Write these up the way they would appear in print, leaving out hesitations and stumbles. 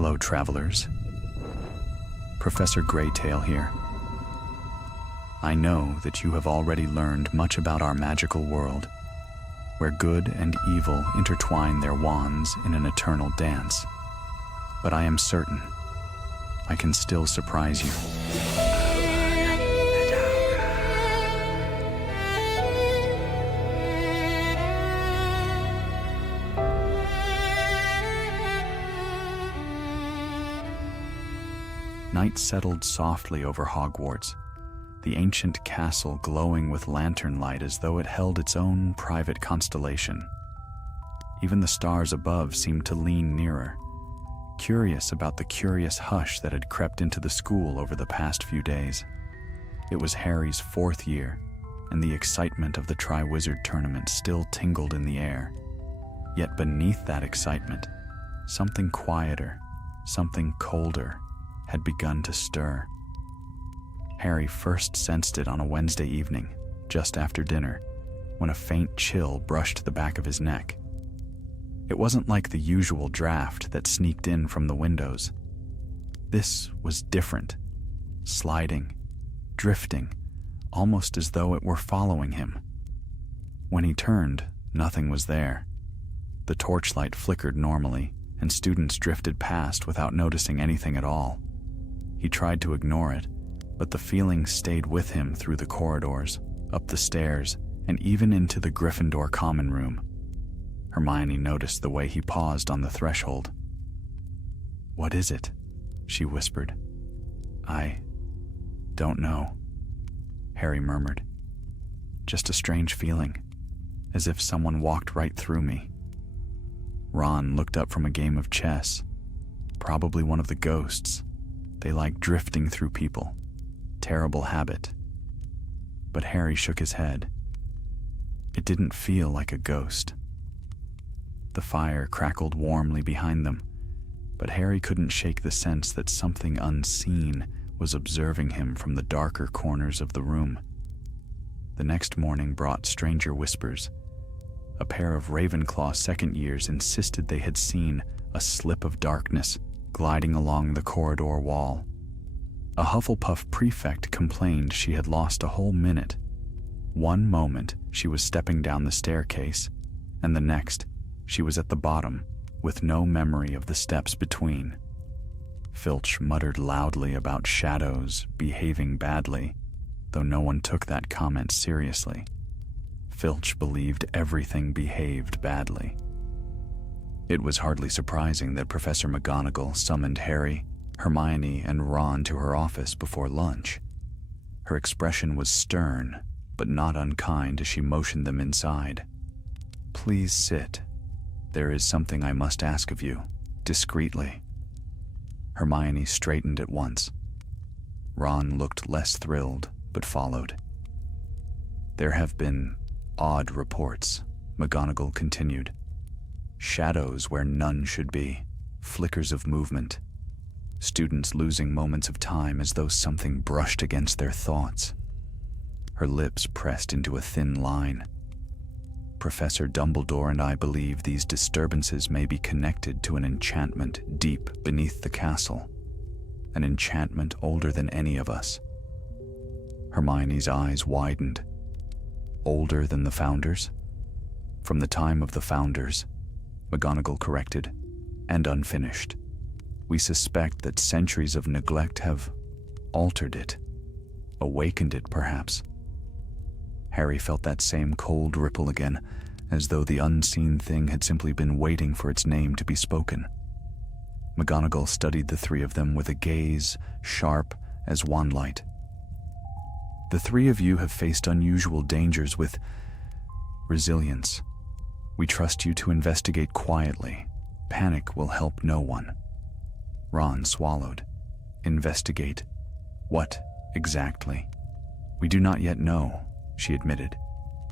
Hello, travelers. Professor GreyTail here. I know that you have already learned much about our magical world, where good and evil intertwine their wands in an eternal dance. But I am certain I can still surprise you. Night settled softly over Hogwarts, the ancient castle glowing with lantern light as though it held its own private constellation. Even the stars above seemed to lean nearer, curious about the curious hush that had crept into the school over the past few days. It was Harry's 4th year, and the excitement of the Triwizard Tournament still tingled in the air. Yet beneath that excitement, something quieter, something colder, had begun to stir. Harry first sensed it on a Wednesday evening, just after dinner, when a faint chill brushed the back of his neck. It wasn't like the usual draft that sneaked in from the windows. This was different, sliding, drifting, almost as though it were following him. When he turned, nothing was there. The torchlight flickered normally, and students drifted past without noticing anything at all. He tried to ignore it, but the feeling stayed with him through the corridors, up the stairs, and even into the Gryffindor common room. Hermione noticed the way he paused on the threshold. "What is it?" she whispered. "I don't know," Harry murmured. "Just a strange feeling, as if someone walked right through me." Ron looked up from a game of chess. Probably one of the ghosts. They like drifting through people. Terrible habit. But Harry shook his head. It didn't feel like a ghost. The fire crackled warmly behind them, but Harry couldn't shake the sense that something unseen was observing him from the darker corners of the room. The next morning brought stranger whispers. A pair of Ravenclaw second years insisted they had seen a slip of darkness gliding along the corridor wall. A Hufflepuff prefect complained she had lost a whole minute. One moment she was stepping down the staircase, and the next she was at the bottom, with no memory of the steps between. Filch muttered loudly about shadows behaving badly, though no one took that comment seriously. Filch believed everything behaved badly. It was hardly surprising that Professor McGonagall summoned Harry, Hermione, and Ron to her office before lunch. Her expression was stern, but not unkind as she motioned them inside. "Please sit. There is something I must ask of you, discreetly." Hermione straightened at once. Ron looked less thrilled, but followed. "There have been odd reports," McGonagall continued. "Shadows where none should be, flickers of movement, students losing moments of time as though something brushed against their thoughts." Her lips pressed into a thin line. "Professor Dumbledore and I believe these disturbances may be connected to an enchantment deep beneath the castle, an enchantment older than any of us." Hermione's eyes widened. "Older than the Founders?" "From the time of the Founders," McGonagall corrected, "and unfinished. We suspect that centuries of neglect have altered it, awakened it perhaps." Harry felt that same cold ripple again, as though the unseen thing had simply been waiting for its name to be spoken. McGonagall studied the three of them with a gaze sharp as wanlight. "The three of you have faced unusual dangers with resilience. We trust you to investigate quietly. Panic will help no one." Ron swallowed. "Investigate? What, exactly?" "We do not yet know," she admitted.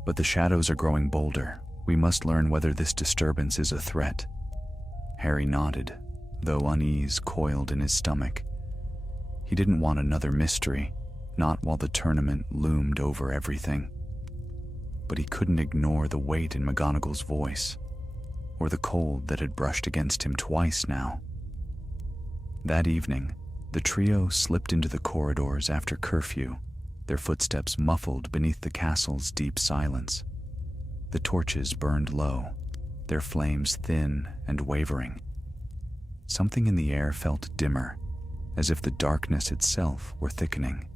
"But the shadows are growing bolder. We must learn whether this disturbance is a threat." Harry nodded, though unease coiled in his stomach. He didn't want another mystery, not while the tournament loomed over everything. But he couldn't ignore the weight in McGonagall's voice, or the cold that had brushed against him twice now. That evening, the trio slipped into the corridors after curfew, their footsteps muffled beneath the castle's deep silence. The torches burned low, their flames thin and wavering. Something in the air felt dimmer, as if the darkness itself were thickening.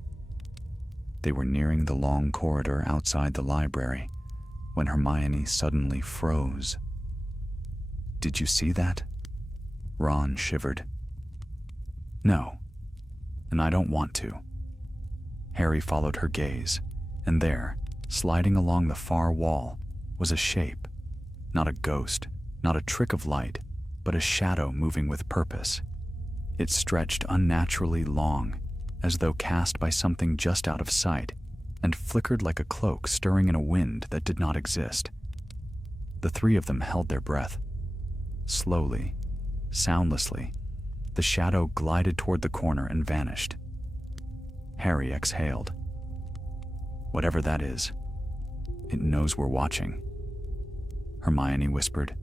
They were nearing the long corridor outside the library when Hermione suddenly froze. "Did you see that?" Ron shivered. "No, and I don't want to." Harry followed her gaze, and there, sliding along the far wall, was a shape. Not a ghost, not a trick of light, but a shadow moving with purpose. It stretched unnaturally long, as though cast by something just out of sight, and flickered like a cloak stirring in a wind that did not exist. The three of them held their breath. Slowly, soundlessly, the shadow glided toward the corner and vanished. Harry exhaled. "Whatever that is, it knows we're watching," Hermione whispered,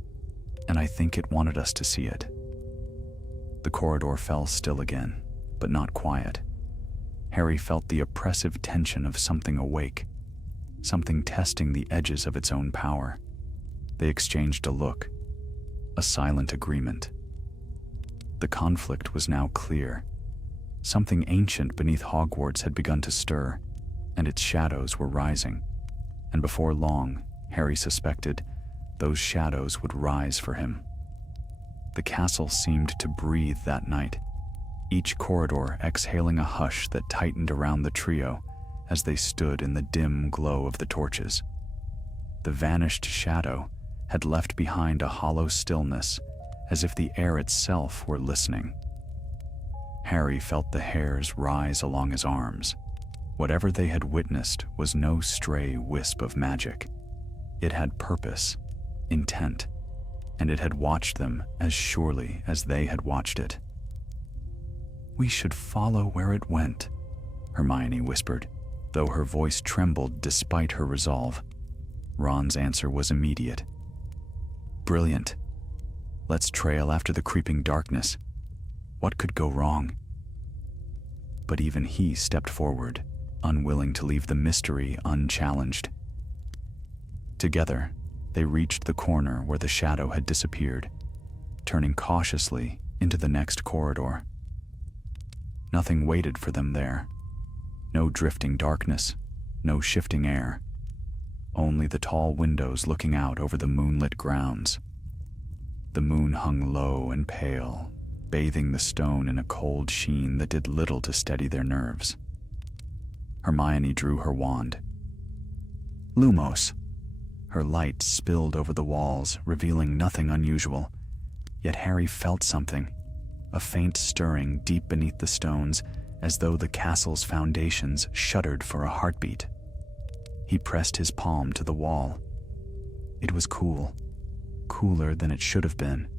"and I think it wanted us to see it." The corridor fell still again, but not quiet. Harry felt the oppressive tension of something awake, something testing the edges of its own power. They exchanged a look, a silent agreement. The conflict was now clear. Something ancient beneath Hogwarts had begun to stir, and its shadows were rising. And before long, Harry suspected, those shadows would rise for him. The castle seemed to breathe that night, each corridor exhaling a hush that tightened around the trio as they stood in the dim glow of the torches. The vanished shadow had left behind a hollow stillness, as if the air itself were listening. Harry felt the hairs rise along his arms. Whatever they had witnessed was no stray wisp of magic. It had purpose, intent, and it had watched them as surely as they had watched it. "We should follow where it went," Hermione whispered, though her voice trembled despite her resolve. Ron's answer was immediate. "Brilliant. Let's trail after the creeping darkness. What could go wrong?" But even he stepped forward, unwilling to leave the mystery unchallenged. Together, they reached the corner where the shadow had disappeared, turning cautiously into the next corridor. Nothing waited for them there. No drifting darkness, no shifting air. Only the tall windows looking out over the moonlit grounds. The moon hung low and pale, bathing the stone in a cold sheen that did little to steady their nerves. Hermione drew her wand. Lumos. Her light spilled over the walls, revealing nothing unusual. Yet Harry felt something, a faint stirring deep beneath the stones, as though the castle's foundations shuddered for a heartbeat. He pressed his palm to the wall. It was cool, cooler than it should have been.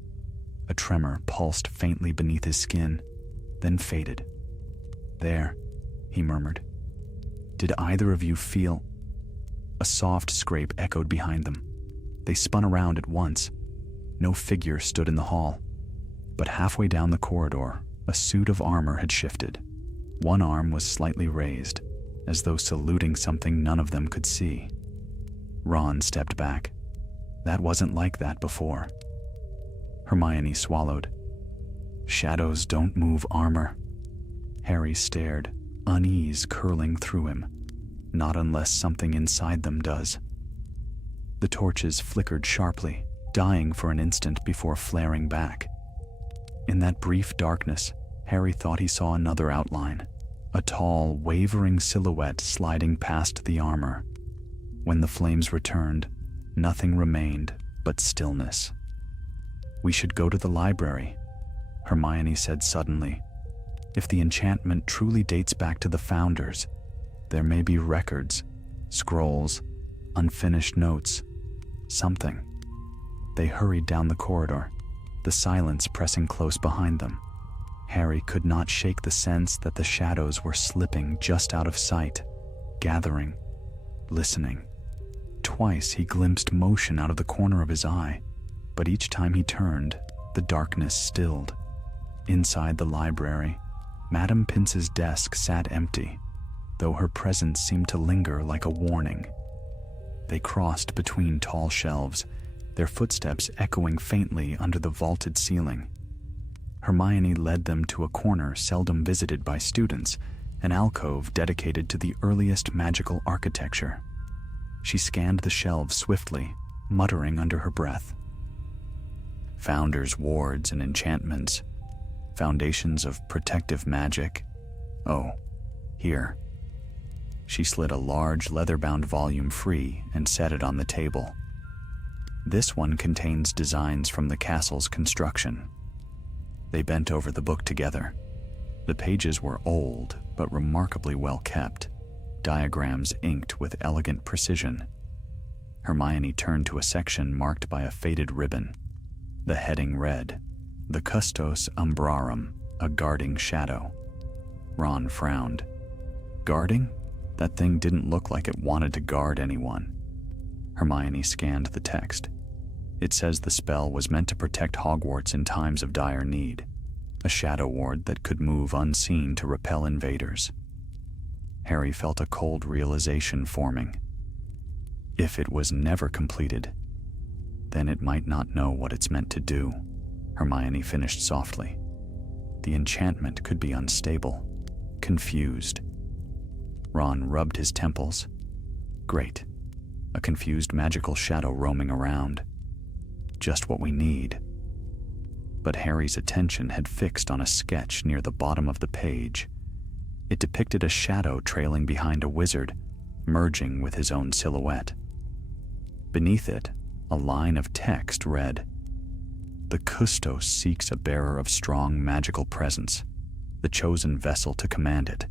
A tremor pulsed faintly beneath his skin, then faded. "There," he murmured. "Did either of you feel—" A soft scrape echoed behind them. They spun around at once. No figure stood in the hall. But halfway down the corridor, a suit of armor had shifted. One arm was slightly raised, as though saluting something none of them could see. Ron stepped back. That wasn't like that before. Hermione swallowed. "Shadows don't move armor." Harry stared, unease curling through him. Not unless something inside them does. The torches flickered sharply, dying for an instant before flaring back. In that brief darkness, Harry thought he saw another outline, a tall, wavering silhouette sliding past the armor. When the flames returned, nothing remained but stillness. "We should go to the library," Hermione said suddenly. "If the enchantment truly dates back to the founders, there may be records, scrolls, unfinished notes, something." They hurried down the corridor, the silence pressing close behind them. Harry could not shake the sense that the shadows were slipping just out of sight, gathering, listening. Twice he glimpsed motion out of the corner of his eye, but each time he turned, the darkness stilled. Inside the library, Madame Pince's desk sat empty, though her presence seemed to linger like a warning. They crossed between tall shelves, their footsteps echoing faintly under the vaulted ceiling. Hermione led them to a corner seldom visited by students, an alcove dedicated to the earliest magical architecture. She scanned the shelves swiftly, muttering under her breath. Founders' wards and enchantments, foundations of protective magic. Oh, here. She slid a large leather-bound volume free and set it on the table. This one contains designs from the castle's construction. They bent over the book together. The pages were old, but remarkably well kept, diagrams inked with elegant precision. Hermione turned to a section marked by a faded ribbon. The heading read, "The Custos Umbrarum, a guarding shadow." Ron frowned. Guarding? That thing didn't look like it wanted to guard anyone. Hermione scanned the text. It says the spell was meant to protect Hogwarts in times of dire need, a shadow ward that could move unseen to repel invaders. Harry felt a cold realization forming. If it was never completed, then it might not know what it's meant to do, Hermione finished softly. The enchantment could be unstable, confused. Ron rubbed his temples. Great. A confused magical shadow roaming around. Just what we need. But Harry's attention had fixed on a sketch near the bottom of the page. It depicted a shadow trailing behind a wizard, merging with his own silhouette. Beneath it, a line of text read, "The Custos seeks a bearer of strong magical presence, the chosen vessel to command it."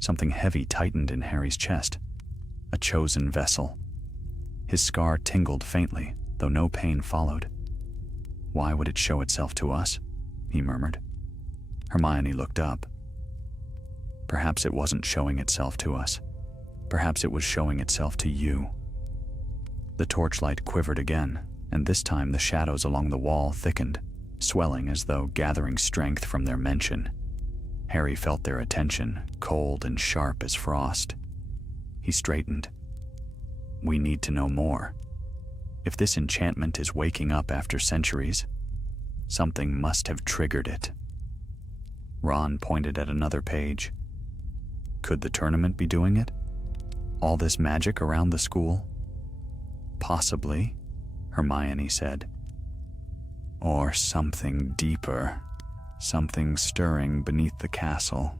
Something heavy tightened in Harry's chest. A chosen vessel. His scar tingled faintly, though no pain followed. "Why would it show itself to us?" he murmured. Hermione looked up. Perhaps it wasn't showing itself to us. Perhaps it was showing itself to you. The torchlight quivered again, and this time the shadows along the wall thickened, swelling as though gathering strength from their mention. Harry felt their attention, cold and sharp as frost. He straightened. "We need to know more. If this enchantment is waking up after centuries, something must have triggered it." Ron pointed at another page. Could the tournament be doing it? All this magic around the school? Possibly, Hermione said. Or something deeper, something stirring beneath the castle.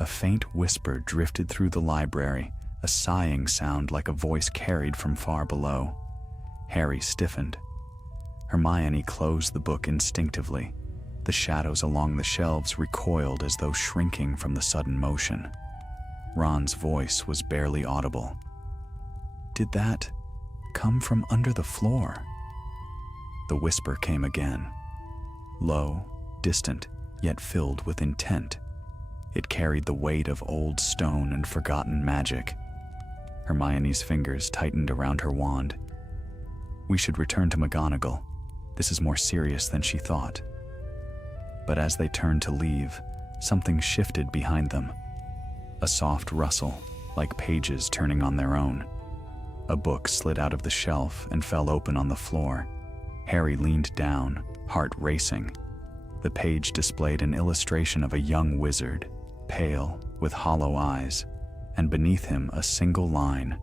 A faint whisper drifted through the library, a sighing sound like a voice carried from far below. Harry stiffened. Hermione closed the book instinctively. The shadows along the shelves recoiled as though shrinking from the sudden motion. Ron's voice was barely audible. "Did that come from under the floor?" The whisper came again. Low, distant, yet filled with intent. It carried the weight of old stone and forgotten magic. Hermione's fingers tightened around her wand. "We should return to McGonagall. This is more serious than she thought." But as they turned to leave, something shifted behind them. A soft rustle, like pages turning on their own. A book slid out of the shelf and fell open on the floor. Harry leaned down, heart racing. The page displayed an illustration of a young wizard, pale, with hollow eyes, and beneath him a single line,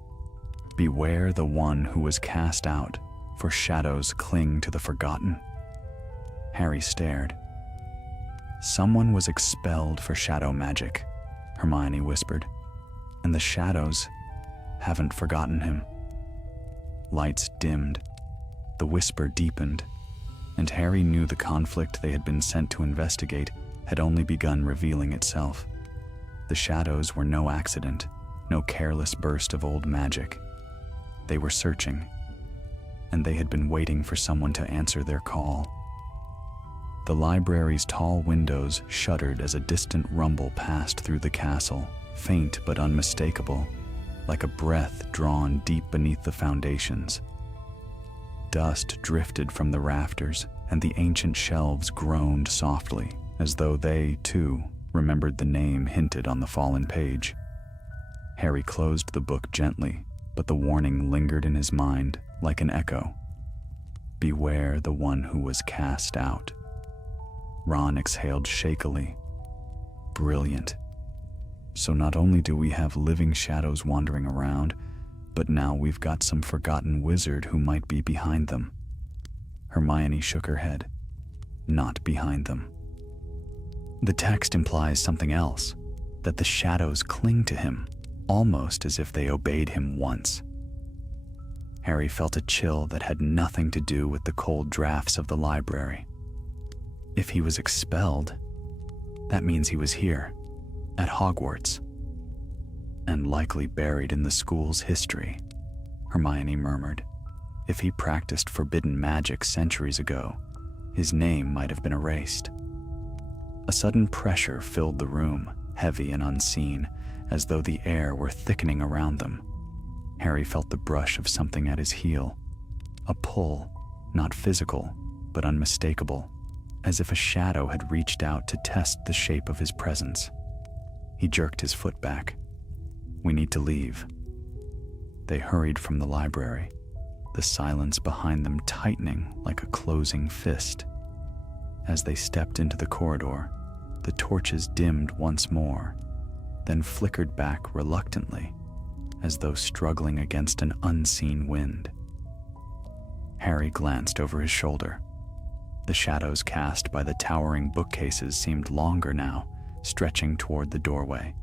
"Beware the one who was cast out, for shadows cling to the forgotten." Harry stared. "Someone was expelled for shadow magic," Hermione whispered, "and the shadows haven't forgotten him." Lights dimmed. The whisper deepened, and Harry knew the conflict they had been sent to investigate had only begun revealing itself. The shadows were no accident, no careless burst of old magic. They were searching, and they had been waiting for someone to answer their call. The library's tall windows shuddered as a distant rumble passed through the castle, faint but unmistakable, like a breath drawn deep beneath the foundations. Dust drifted from the rafters, and the ancient shelves groaned softly, as though they, too, remembered the name hinted on the fallen page. Harry closed the book gently, but the warning lingered in his mind like an echo. Beware the one who was cast out. Ron exhaled shakily. Brilliant. So not only do we have living shadows wandering around, but now we've got some forgotten wizard who might be behind them. Hermione shook her head. Not behind them. The text implies something else, that the shadows cling to him, almost as if they obeyed him once. Harry felt a chill that had nothing to do with the cold drafts of the library. If he was expelled, that means he was here, at Hogwarts, and likely buried in the school's history, Hermione murmured. If he practiced forbidden magic centuries ago, his name might have been erased. A sudden pressure filled the room, heavy and unseen, as though the air were thickening around them. Harry felt the brush of something at his heel, a pull, not physical, but unmistakable, as if a shadow had reached out to test the shape of his presence. He jerked his foot back. We need to leave. They hurried from the library, the silence behind them tightening like a closing fist. As they stepped into the corridor, the torches dimmed once more, then flickered back reluctantly, as though struggling against an unseen wind. Harry glanced over his shoulder. The shadows cast by the towering bookcases seemed longer now, stretching toward the doorway.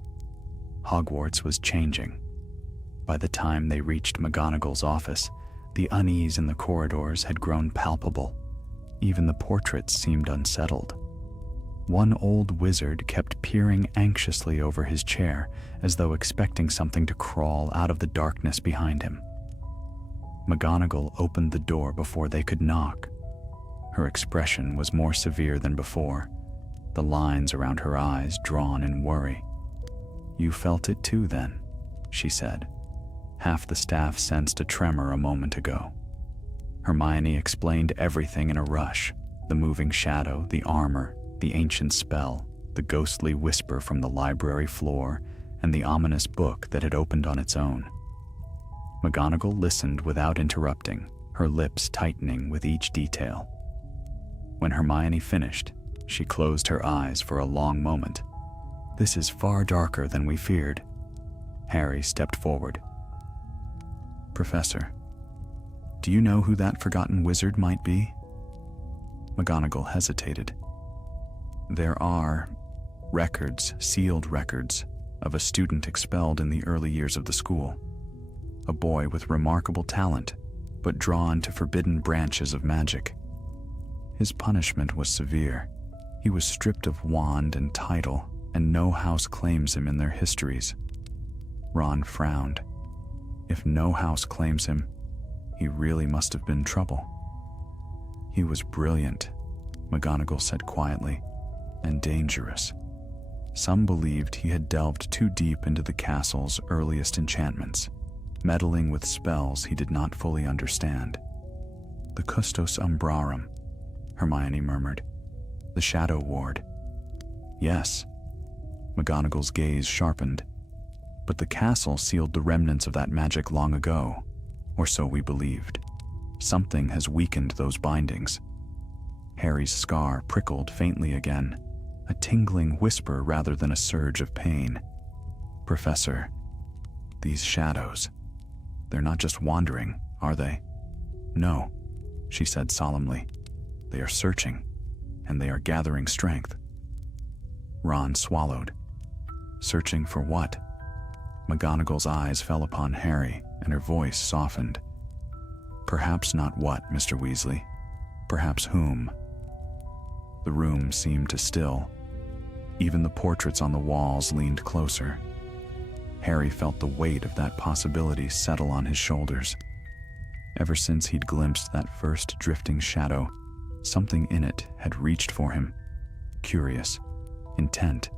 Hogwarts was changing. By the time they reached McGonagall's office, the unease in the corridors had grown palpable. Even the portraits seemed unsettled. One old wizard kept peering anxiously over his chair, as though expecting something to crawl out of the darkness behind him. McGonagall opened the door before they could knock. Her expression was more severe than before, the lines around her eyes drawn in worry. "You felt it too, then," she said. Half the staff sensed a tremor a moment ago. Hermione explained everything in a rush: the moving shadow, the armor, the ancient spell, the ghostly whisper from the library floor, and the ominous book that had opened on its own. McGonagall listened without interrupting, her lips tightening with each detail. When Hermione finished, she closed her eyes for a long moment. "This is far darker than we feared." Harry stepped forward. "Professor, do you know who that forgotten wizard might be?" McGonagall hesitated. "There are records, sealed records, of a student expelled in the early years of the school. A boy with remarkable talent, but drawn to forbidden branches of magic. His punishment was severe. He was stripped of wand and title, and no house claims him in their histories." Ron frowned. If no house claims him, he really must have been trouble. "He was brilliant," McGonagall said quietly, "and dangerous. Some believed he had delved too deep into the castle's earliest enchantments, meddling with spells he did not fully understand." "The Custos Umbrarum," Hermione murmured. "The Shadow Ward." "Yes." McGonagall's gaze sharpened. "But the castle sealed the remnants of that magic long ago, or so we believed. Something has weakened those bindings." Harry's scar prickled faintly again, a tingling whisper rather than a surge of pain. "Professor, these shadows, they're not just wandering, are they?" "No," she said solemnly. "They are searching, and they are gathering strength." Ron swallowed. "Searching for what?" McGonagall's eyes fell upon Harry, and her voice softened. "Perhaps not what, Mr. Weasley. Perhaps whom." The room seemed to still. Even the portraits on the walls leaned closer. Harry felt the weight of that possibility settle on his shoulders. Ever since he'd glimpsed that first drifting shadow, something in it had reached for him, curious, intent.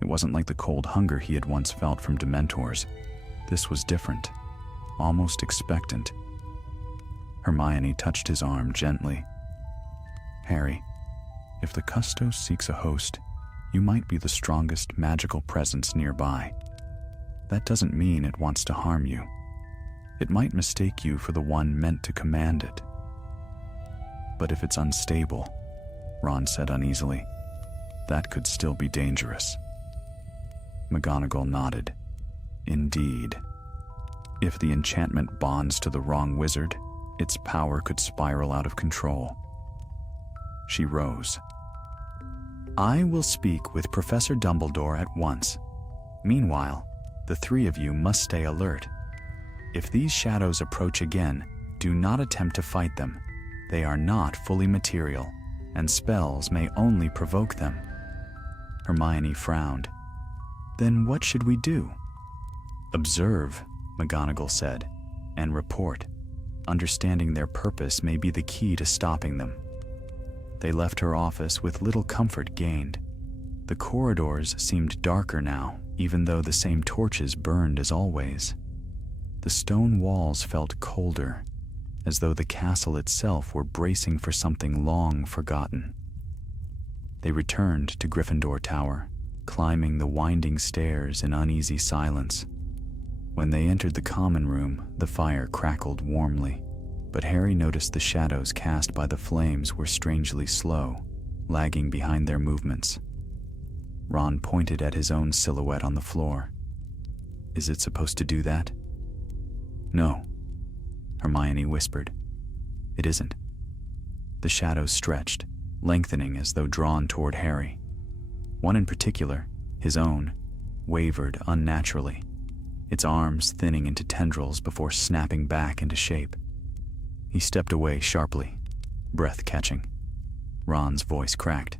It wasn't like the cold hunger he had once felt from Dementors. This was different, almost expectant. Hermione touched his arm gently. Harry, if the Custos seeks a host, you might be the strongest magical presence nearby. That doesn't mean it wants to harm you. It might mistake you for the one meant to command it. But if it's unstable, Ron said uneasily, that could still be dangerous. McGonagall nodded. Indeed. If the enchantment bonds to the wrong wizard, its power could spiral out of control. She rose. I will speak with Professor Dumbledore at once. Meanwhile, the three of you must stay alert. If these shadows approach again, do not attempt to fight them. They are not fully material, and spells may only provoke them. Hermione frowned. Then what should we do? Observe, McGonagall said, and report. Understanding their purpose may be the key to stopping them. They left her office with little comfort gained. The corridors seemed darker now, even though the same torches burned as always. The stone walls felt colder, as though the castle itself were bracing for something long forgotten. They returned to Gryffindor Tower, climbing the winding stairs in uneasy silence. When they entered the common room, the fire crackled warmly, but Harry noticed the shadows cast by the flames were strangely slow, lagging behind their movements. Ron pointed at his own silhouette on the floor. Is it supposed to do that? No, Hermione whispered. It isn't. The shadows stretched, lengthening as though drawn toward Harry. One in particular, his own, wavered unnaturally, its arms thinning into tendrils before snapping back into shape. He stepped away sharply, breath catching. Ron's voice cracked.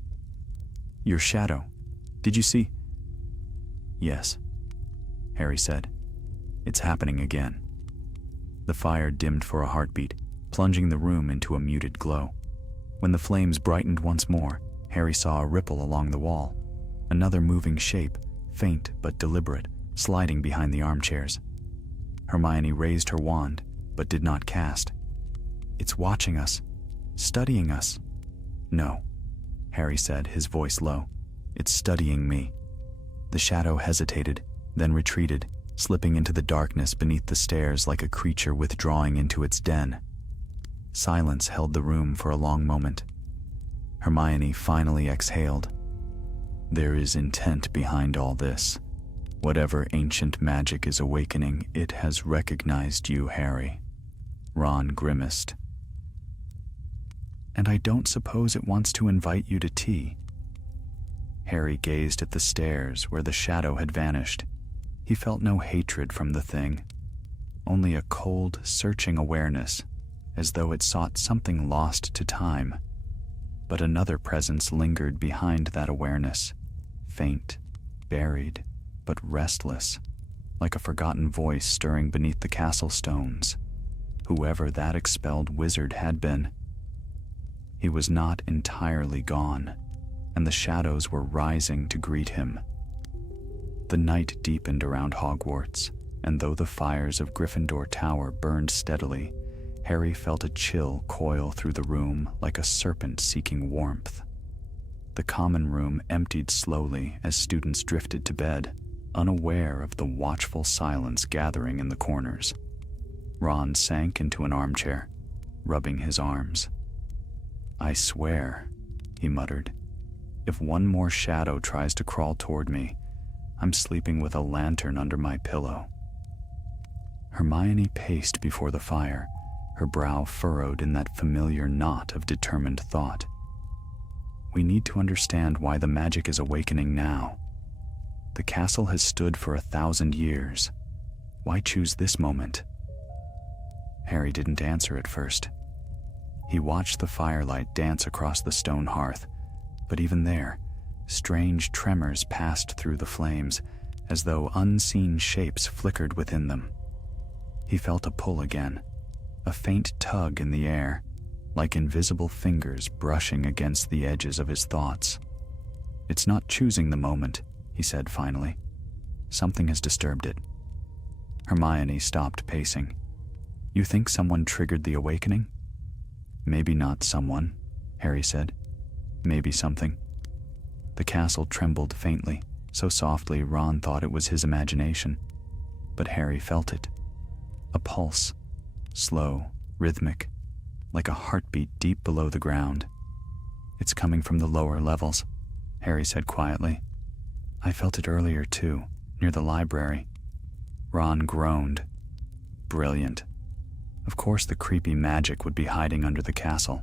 Your shadow. Did you see? Yes, Harry said. It's happening again. The fire dimmed for a heartbeat, plunging the room into a muted glow. When the flames brightened once more, Harry saw a ripple along the wall. Another moving shape, faint but deliberate, sliding behind the armchairs. Hermione raised her wand, but did not cast. It's watching us, studying us. No, Harry said, his voice low. It's studying me. The shadow hesitated, then retreated, slipping into the darkness beneath the stairs like a creature withdrawing into its den. Silence held the room for a long moment. Hermione finally exhaled. There is intent behind all this. Whatever ancient magic is awakening, it has recognized you, Harry. Ron grimaced. And I don't suppose it wants to invite you to tea. Harry gazed at the stairs where the shadow had vanished. He felt no hatred from the thing, only a cold, searching awareness, as though it sought something lost to time. But another presence lingered behind that awareness, faint, buried, but restless, like a forgotten voice stirring beneath the castle stones. Whoever that expelled wizard had been. He was not entirely gone, and the shadows were rising to greet him. The night deepened around Hogwarts, and though the fires of Gryffindor Tower burned steadily, Harry felt a chill coil through the room like a serpent seeking warmth. The common room emptied slowly as students drifted to bed, unaware of the watchful silence gathering in the corners. Ron sank into an armchair, rubbing his arms. I swear, he muttered, if one more shadow tries to crawl toward me, I'm sleeping with a lantern under my pillow. Hermione paced before the fire, her brow furrowed in that familiar knot of determined thought. We need to understand why the magic is awakening now. The castle has stood for 1,000 years. Why choose this moment? Harry didn't answer at first. He watched the firelight dance across the stone hearth, but even there, strange tremors passed through the flames, as though unseen shapes flickered within them. He felt a pull again, a faint tug in the air, like invisible fingers brushing against the edges of his thoughts. It's not choosing the moment, he said finally. Something has disturbed it. Hermione stopped pacing. You think someone triggered the awakening? Maybe not someone, Harry said. "Maybe something." The castle trembled faintly, so softly Ron thought it was his imagination. But Harry felt it. A pulse, slow, rhythmic, like a heartbeat deep below the ground. "It's coming from the lower levels," Harry said quietly. "I felt it earlier too, near the library." Ron groaned. Brilliant. Of course the creepy magic would be hiding under the castle.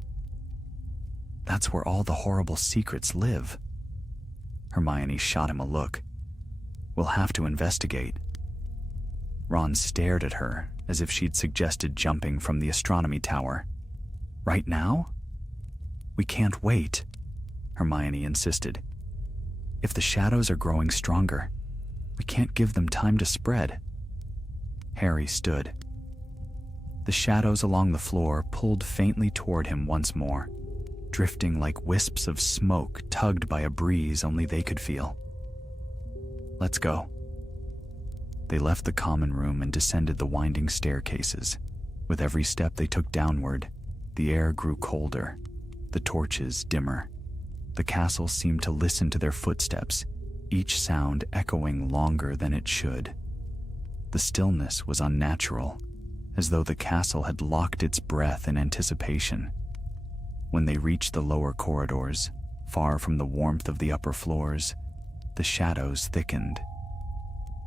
"That's where all the horrible secrets live." Hermione shot him a look. "We'll have to investigate." Ron stared at her as if she'd suggested jumping from the astronomy tower. "Right now?" "We can't wait," Hermione insisted. "If the shadows are growing stronger, we can't give them time to spread." Harry stood. The shadows along the floor pulled faintly toward him once more, drifting like wisps of smoke tugged by a breeze only they could feel. "Let's go." They left the common room and descended the winding staircases. With every step they took downward, the air grew colder, the torches dimmer. The castle seemed to listen to their footsteps, each sound echoing longer than it should. The stillness was unnatural, as though the castle had locked its breath in anticipation. When they reached the lower corridors, far from the warmth of the upper floors, the shadows thickened.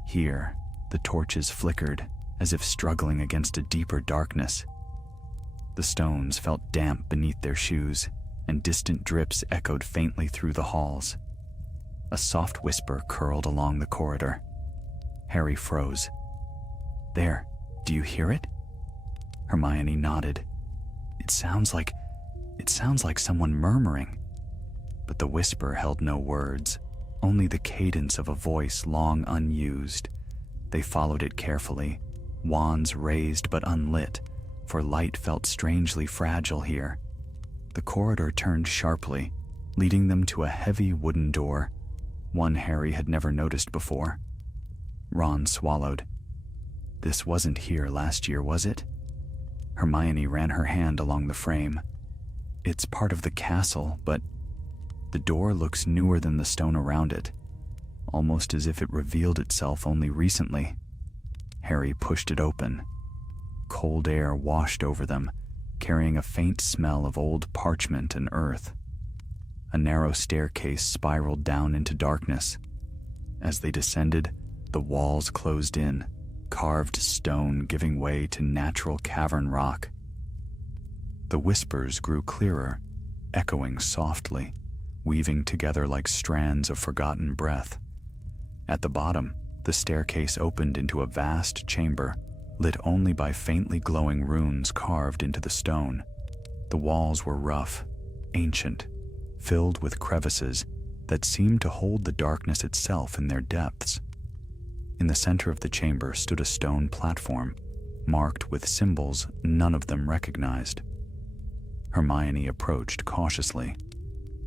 Here, the torches flickered, as if struggling against a deeper darkness. The stones felt damp beneath their shoes, and distant drips echoed faintly through the halls. A soft whisper curled along the corridor. Harry froze. "There, do you hear it?" Hermione nodded. It sounds like someone murmuring." But the whisper held no words, only the cadence of a voice long unused. They followed it carefully, wands raised but unlit, for light felt strangely fragile here. The corridor turned sharply, leading them to a heavy wooden door, one Harry had never noticed before. Ron swallowed. "This wasn't here last year, was it?" Hermione ran her hand along the frame. "It's part of the castle, but the door looks newer than the stone around it, almost as if it revealed itself only recently." Harry pushed it open. Cold air washed over them, carrying a faint smell of old parchment and earth. A narrow staircase spiraled down into darkness. As they descended, the walls closed in, carved stone giving way to natural cavern rock. The whispers grew clearer, echoing softly, weaving together like strands of forgotten breath. At the bottom, the staircase opened into a vast chamber, lit only by faintly glowing runes carved into the stone. The walls were rough, ancient, filled with crevices that seemed to hold the darkness itself in their depths. In the center of the chamber stood a stone platform, marked with symbols none of them recognized. Hermione approached cautiously.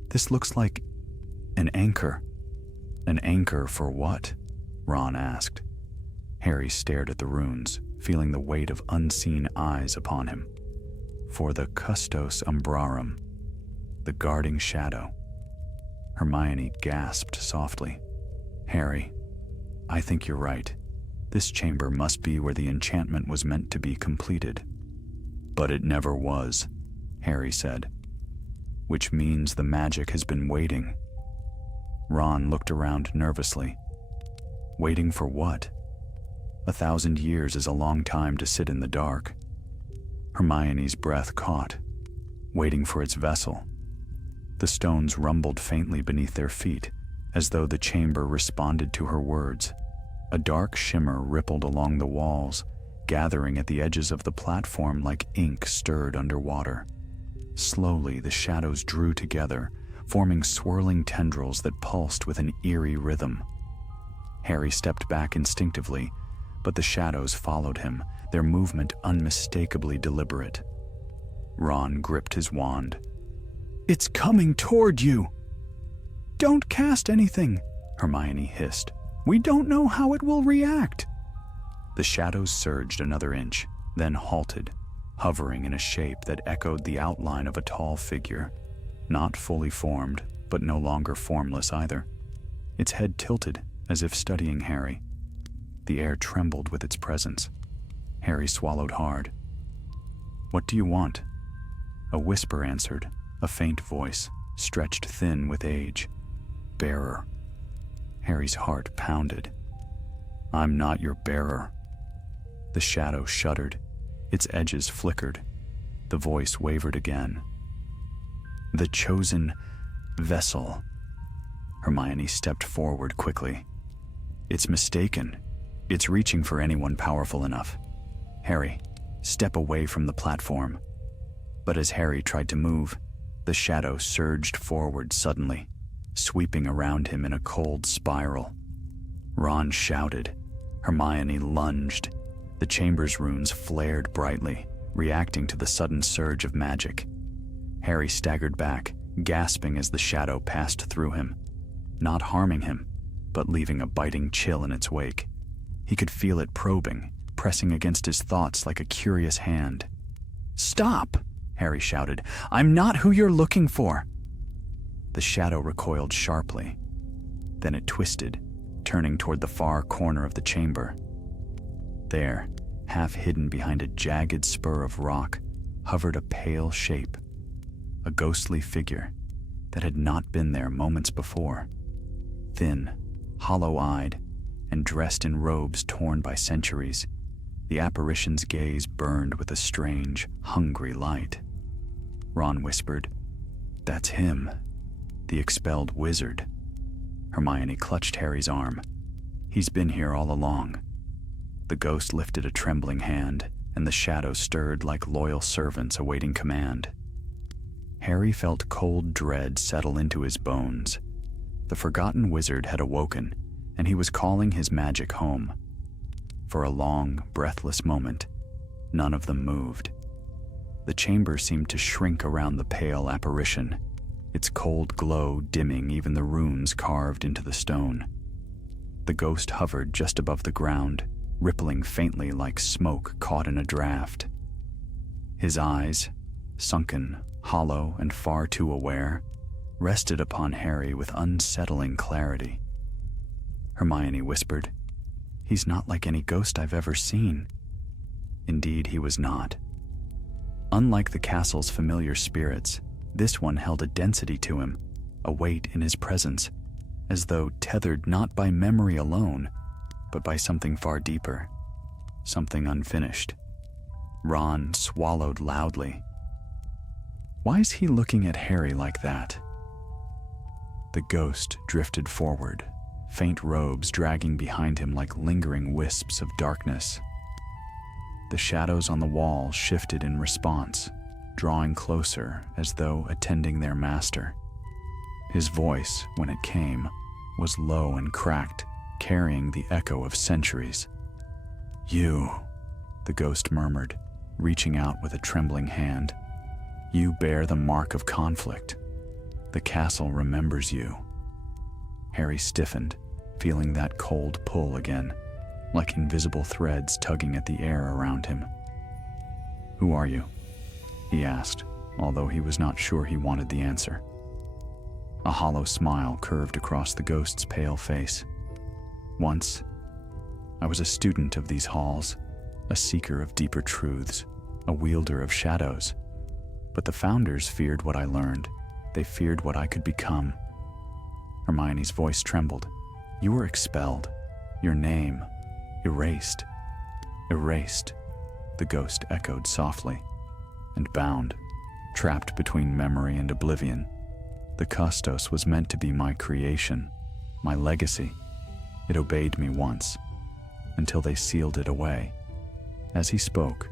"This looks like an anchor." "An anchor for what?" Ron asked. Harry stared at the runes, feeling the weight of unseen eyes upon him. "For the Custos Umbrarum, the guarding shadow." Hermione gasped softly. "Harry, I think you're right. This chamber must be where the enchantment was meant to be completed." "But it never was," Harry said. "Which means the magic has been waiting." Ron looked around nervously. "Waiting for what?" 1,000 years is a long time to sit in the dark. Hermione's breath caught, waiting for its vessel. The stones rumbled faintly beneath their feet, as though the chamber responded to her words. A dark shimmer rippled along the walls, gathering at the edges of the platform like ink stirred underwater. Slowly, the shadows drew together, forming swirling tendrils that pulsed with an eerie rhythm. Harry stepped back instinctively, but the shadows followed him, their movement unmistakably deliberate. Ron gripped his wand. "It's coming toward you!" "Don't cast anything," Hermione hissed. "We don't know how it will react." The shadows surged another inch, then halted, hovering in a shape that echoed the outline of a tall figure. not fully formed, but no longer formless either. Its head tilted, as if studying Harry. The air trembled with its presence. Harry swallowed hard. "What do you want?" A whisper answered, a faint voice, stretched thin with age. "Bearer." Harry's heart pounded. "I'm not your bearer." The shadow shuddered. Its edges flickered. The voice wavered again. "The chosen vessel." Hermione stepped forward quickly. "It's mistaken. It's reaching for anyone powerful enough. Harry, step away from the platform." But as Harry tried to move, the shadow surged forward suddenly, sweeping around him in a cold spiral. Ron shouted. Hermione lunged. The chamber's runes flared brightly, reacting to the sudden surge of magic. Harry staggered back, gasping as the shadow passed through him, not harming him, but leaving a biting chill in its wake. He could feel it probing, pressing against his thoughts like a curious hand. "Stop!" Harry shouted. "I'm not who you're looking for!" The shadow recoiled sharply. Then it twisted, turning toward the far corner of the chamber. There, half hidden behind a jagged spur of rock, hovered a pale shape, a ghostly figure that had not been there moments before. Thin, hollow-eyed, and dressed in robes torn by centuries, the apparition's gaze burned with a strange, hungry light. Ron whispered, "That's him, the expelled wizard." Hermione clutched Harry's arm. "He's been here all along." The ghost lifted a trembling hand, and the shadow stirred like loyal servants awaiting command. Harry felt cold dread settle into his bones. The forgotten wizard had awoken, and he was calling his magic home. For a long, breathless moment, none of them moved. The chamber seemed to shrink around the pale apparition, its cold glow dimming even the runes carved into the stone. The ghost hovered just above the ground, rippling faintly like smoke caught in a draft. His eyes, sunken, hollow, and far too aware, rested upon Harry with unsettling clarity. Hermione whispered, "He's not like any ghost I've ever seen." Indeed, he was not. Unlike the castle's familiar spirits, this one held a density to him, a weight in his presence, as though tethered not by memory alone, but by something far deeper, something unfinished. Ron swallowed loudly. Why is he looking at Harry like that? The ghost drifted forward, faint robes dragging behind him like lingering wisps of darkness. The shadows on the wall shifted in response, drawing closer as though attending their master. His voice, when it came, was low and cracked, carrying the echo of centuries. "You," the ghost murmured, reaching out with a trembling hand. "You bear the mark of conflict. The castle remembers you." Harry stiffened, feeling that cold pull again, like invisible threads tugging at the air around him. "Who are you?" he asked, although he was not sure he wanted the answer. A hollow smile curved across the ghost's pale face. "Once, I was a student of these halls, a seeker of deeper truths, a wielder of shadows. But the founders feared what I learned. They feared what I could become." Hermione's voice trembled. "You were expelled. Your name, erased." "Erased," the ghost echoed softly. "And bound, trapped between memory and oblivion. The Custos was meant to be my creation, my legacy. It obeyed me once, until they sealed it away." As he spoke,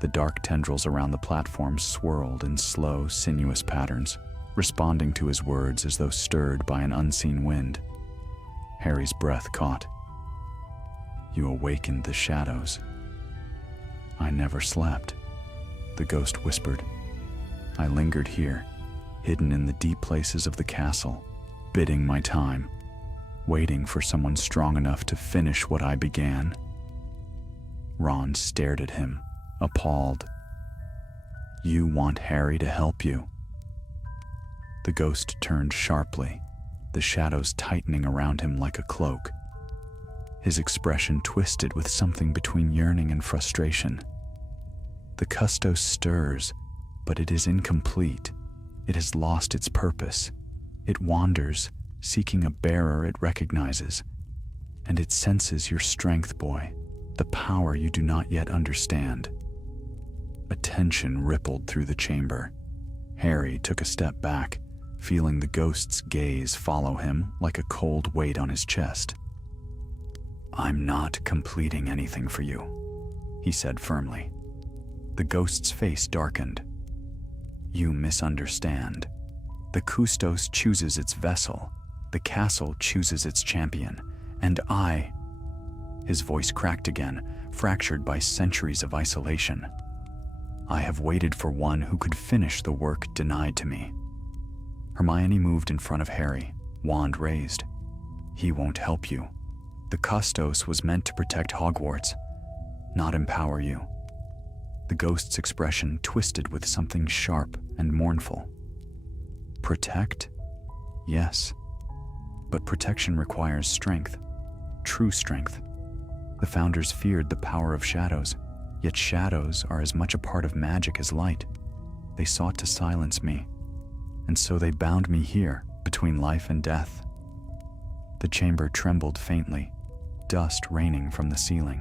the dark tendrils around the platform swirled in slow, sinuous patterns, responding to his words as though stirred by an unseen wind. Harry's breath caught. "You awakened the shadows." "I never slept," the ghost whispered. "I lingered here, hidden in the deep places of the castle, biding my time, waiting for someone strong enough to finish what I began." Ron stared at him, appalled. "You want Harry to help you?" The ghost turned sharply, the shadows tightening around him like a cloak. His expression twisted with something between yearning and frustration. The custos stirs, but it is incomplete. It has lost its purpose. It wanders, seeking a bearer it recognizes. And it senses your strength, boy, the power you do not yet understand. A tension rippled through the chamber. Harry took a step back, feeling the ghost's gaze follow him like a cold weight on his chest. "I'm not completing anything for you," he said firmly. The ghost's face darkened. "You misunderstand. The custos chooses its vessel, the castle chooses its champion, and I..." His voice cracked again, fractured by centuries of isolation. "I have waited for one who could finish the work denied to me." Hermione moved in front of Harry, wand raised. "He won't help you. The custos was meant to protect Hogwarts, not empower you." The ghost's expression twisted with something sharp and mournful. "Protect? Yes. But protection requires strength, true strength. The founders feared the power of shadows, yet shadows are as much a part of magic as light. They sought to silence me, and so they bound me here, between life and death." The chamber trembled faintly, dust raining from the ceiling.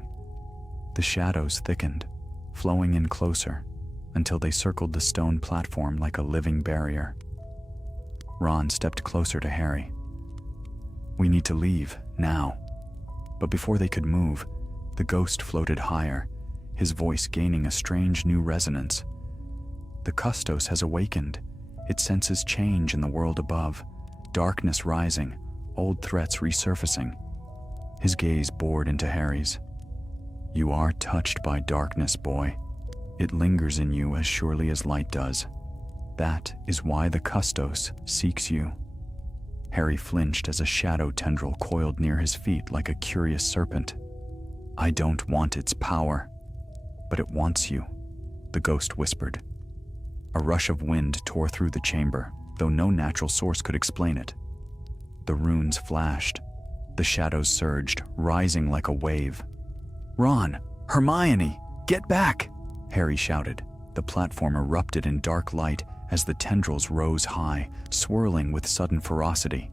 The shadows thickened, flowing in closer, until they circled the stone platform like a living barrier. Ron stepped closer to Harry. "We need to leave, now." But before they could move, the ghost floated higher, his voice gaining a strange new resonance. "The custos has awakened. It senses change in the world above, darkness rising, old threats resurfacing." His gaze bored into Harry's. "You are touched by darkness, boy. It lingers in you as surely as light does. That is why the custos seeks you." Harry flinched as a shadow tendril coiled near his feet like a curious serpent. "I don't want its power, but it wants you," the ghost whispered. A rush of wind tore through the chamber, though no natural source could explain it. The runes flashed. The shadows surged, rising like a wave. "Ron! Hermione! Get back!" Harry shouted. The platform erupted in dark light as the tendrils rose high, swirling with sudden ferocity.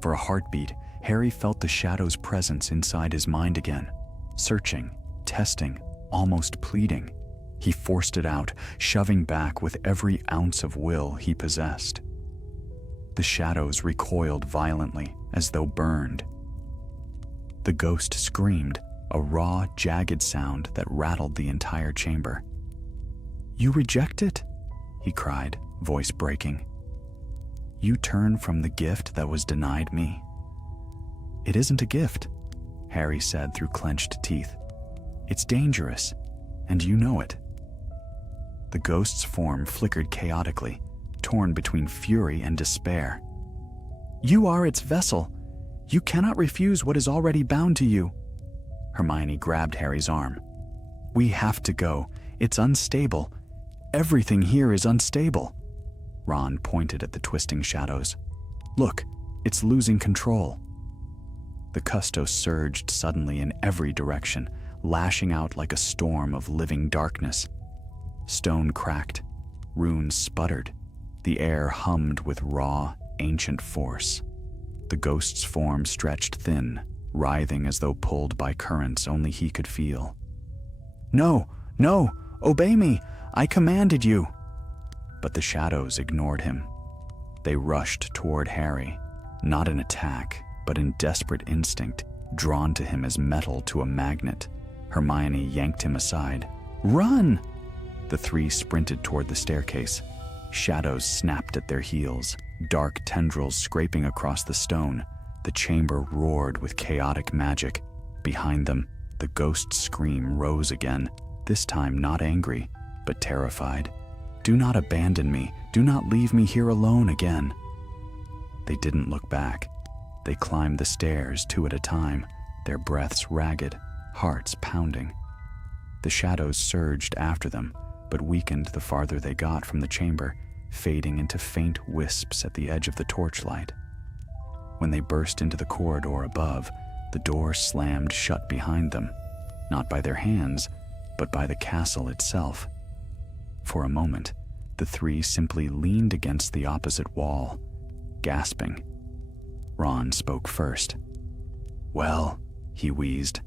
For a heartbeat, Harry felt the shadow's presence inside his mind again, searching, testing, almost pleading. He forced it out, shoving back with every ounce of will he possessed. The shadows recoiled violently, as though burned. The ghost screamed, a raw, jagged sound that rattled the entire chamber. "You reject it?" he cried, voice breaking. "You turn from the gift that was denied me?" "It isn't a gift," Harry said through clenched teeth. "It's dangerous, and you know it." The ghost's form flickered chaotically, torn between fury and despair. "You are its vessel. You cannot refuse what is already bound to you." Hermione grabbed Harry's arm. "We have to go. It's unstable. Everything here is unstable." Ron pointed at the twisting shadows. "Look, it's losing control." The custos surged suddenly in every direction, lashing out like a storm of living darkness. Stone cracked, runes sputtered, the air hummed with raw, ancient force. The ghost's form stretched thin, writhing as though pulled by currents only he could feel. "No, no, obey me! I commanded you!" But the shadows ignored him. They rushed toward Harry, not in attack, but in desperate instinct, drawn to him as metal to a magnet. Hermione yanked him aside. "Run!" The three sprinted toward the staircase. Shadows snapped at their heels, dark tendrils scraping across the stone. The chamber roared with chaotic magic. Behind them, the ghost's scream rose again, this time not angry, but terrified. "Do not abandon me. Do not leave me here alone again." They didn't look back. They climbed the stairs two at a time, their breaths ragged, hearts pounding. The shadows surged after them, but weakened the farther they got from the chamber, fading into faint wisps at the edge of the torchlight. When they burst into the corridor above, the door slammed shut behind them, not by their hands, but by the castle itself. For a moment, the three simply leaned against the opposite wall, gasping. Ron spoke first. "Well," he wheezed,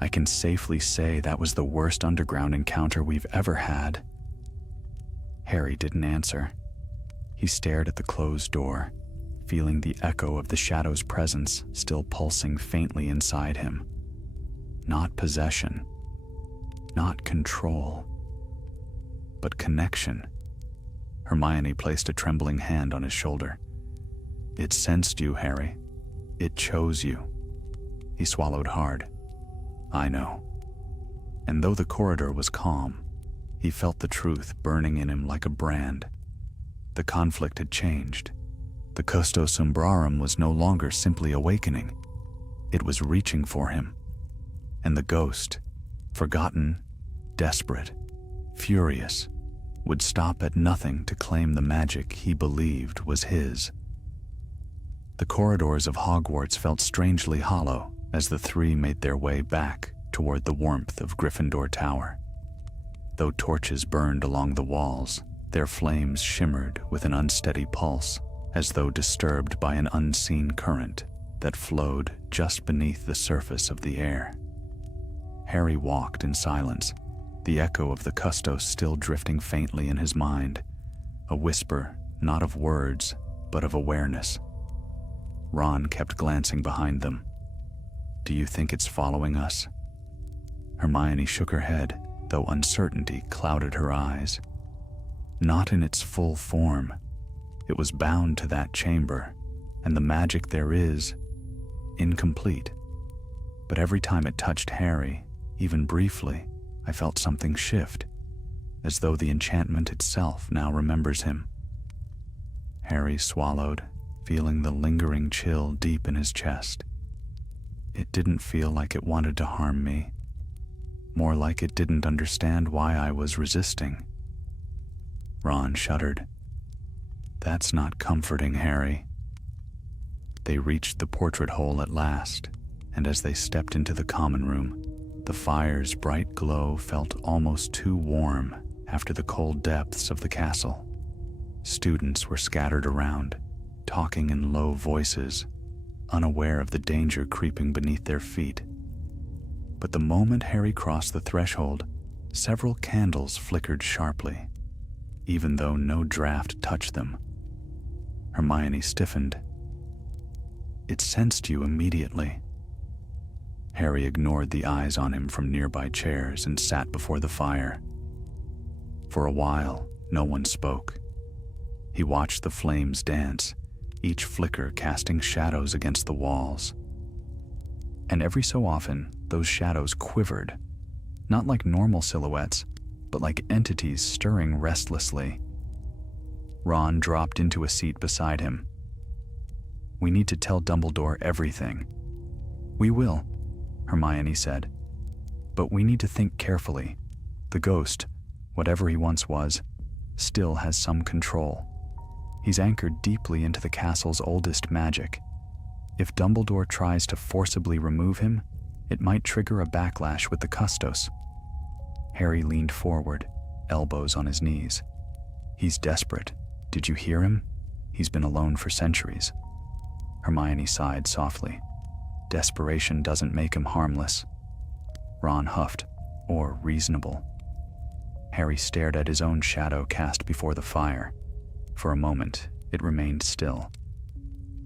"I can safely say that was the worst underground encounter we've ever had." Harry didn't answer. He stared at the closed door, feeling the echo of the shadow's presence still pulsing faintly inside him. Not possession, not control, but connection. Hermione placed a trembling hand on his shoulder. "It sensed you, Harry. It chose you." He swallowed hard. "I know." And though the corridor was calm, he felt the truth burning in him like a brand. The conflict had changed. The Custos Umbrarum was no longer simply awakening. It was reaching for him. And the ghost, forgotten, desperate, furious, would stop at nothing to claim the magic he believed was his. The corridors of Hogwarts felt strangely hollow as the three made their way back toward the warmth of Gryffindor Tower. Though torches burned along the walls, their flames shimmered with an unsteady pulse, as though disturbed by an unseen current that flowed just beneath the surface of the air. Harry walked in silence, the echo of the Custos still drifting faintly in his mind, a whisper not of words, but of awareness. Ron kept glancing behind them. "Do you think it's following us?" Hermione shook her head, though uncertainty clouded her eyes. "Not in its full form. It was bound to that chamber, and the magic there is incomplete. But every time it touched Harry, even briefly, I felt something shift, as though the enchantment itself now remembers him." Harry swallowed, feeling the lingering chill deep in his chest. "It didn't feel like it wanted to harm me. More like it didn't understand why I was resisting." Ron shuddered. "That's not comforting, Harry." They reached the portrait hole at last, and as they stepped into the common room, the fire's bright glow felt almost too warm after the cold depths of the castle. Students were scattered around, talking in low voices, unaware of the danger creeping beneath their feet. But the moment Harry crossed the threshold, several candles flickered sharply, even though no draft touched them. Hermione stiffened. "It sensed you immediately." Harry ignored the eyes on him from nearby chairs and sat before the fire. For a while, no one spoke. He watched the flames dance, each flicker casting shadows against the walls. And every so often, those shadows quivered, not like normal silhouettes, but like entities stirring restlessly. Ron dropped into a seat beside him. "We need to tell Dumbledore everything." "We will," Hermione said. "But we need to think carefully. The ghost, whatever he once was, still has some control. He's anchored deeply into the castle's oldest magic. If Dumbledore tries to forcibly remove him, it might trigger a backlash with the Custos." Harry leaned forward, elbows on his knees. "He's desperate. Did you hear him? He's been alone for centuries." Hermione sighed softly. "Desperation doesn't make him harmless." Ron huffed, "Or reasonable." Harry stared at his own shadow cast before the fire. For a moment, it remained still.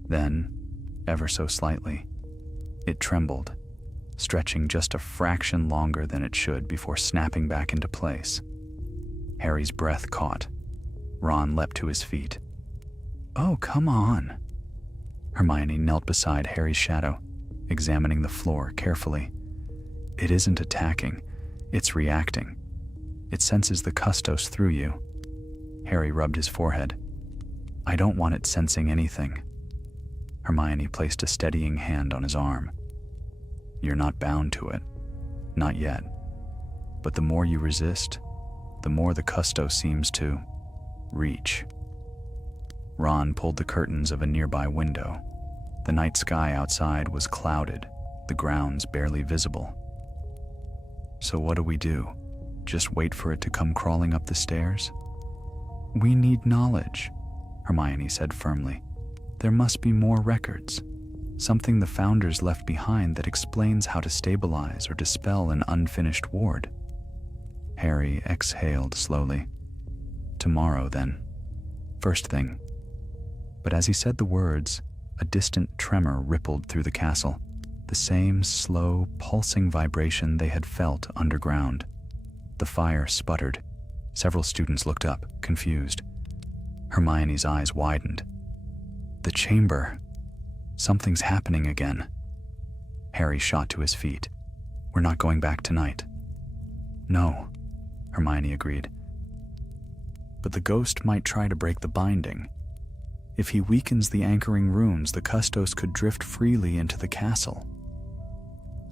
Then, ever so slightly, it trembled, stretching just a fraction longer than it should before snapping back into place. Harry's breath caught. Ron leapt to his feet. "Oh, come on." Hermione knelt beside Harry's shadow, examining the floor carefully. "It isn't attacking, it's reacting. It senses the Custos through you." Harry rubbed his forehead. "I don't want it sensing anything." Hermione placed a steadying hand on his arm. "You're not bound to it. Not yet. But the more you resist, the more the Custos seems to reach." Ron pulled the curtains of a nearby window. The night sky outside was clouded, the grounds barely visible. So what do we do? Just wait for it to come crawling up the stairs? We need knowledge, Hermione said firmly. There must be more records. Something the founders left behind that explains how to stabilize or dispel an unfinished ward. Harry exhaled slowly. Tomorrow, then. First thing. But as he said the words, a distant tremor rippled through the castle, the same slow, pulsing vibration they had felt underground. The fire sputtered. Several students looked up, confused. Hermione's eyes widened. The chamber. Something's happening again. Harry shot to his feet. We're not going back tonight. No, Hermione agreed. But the ghost might try to break the binding. If he weakens the anchoring runes, the custos could drift freely into the castle.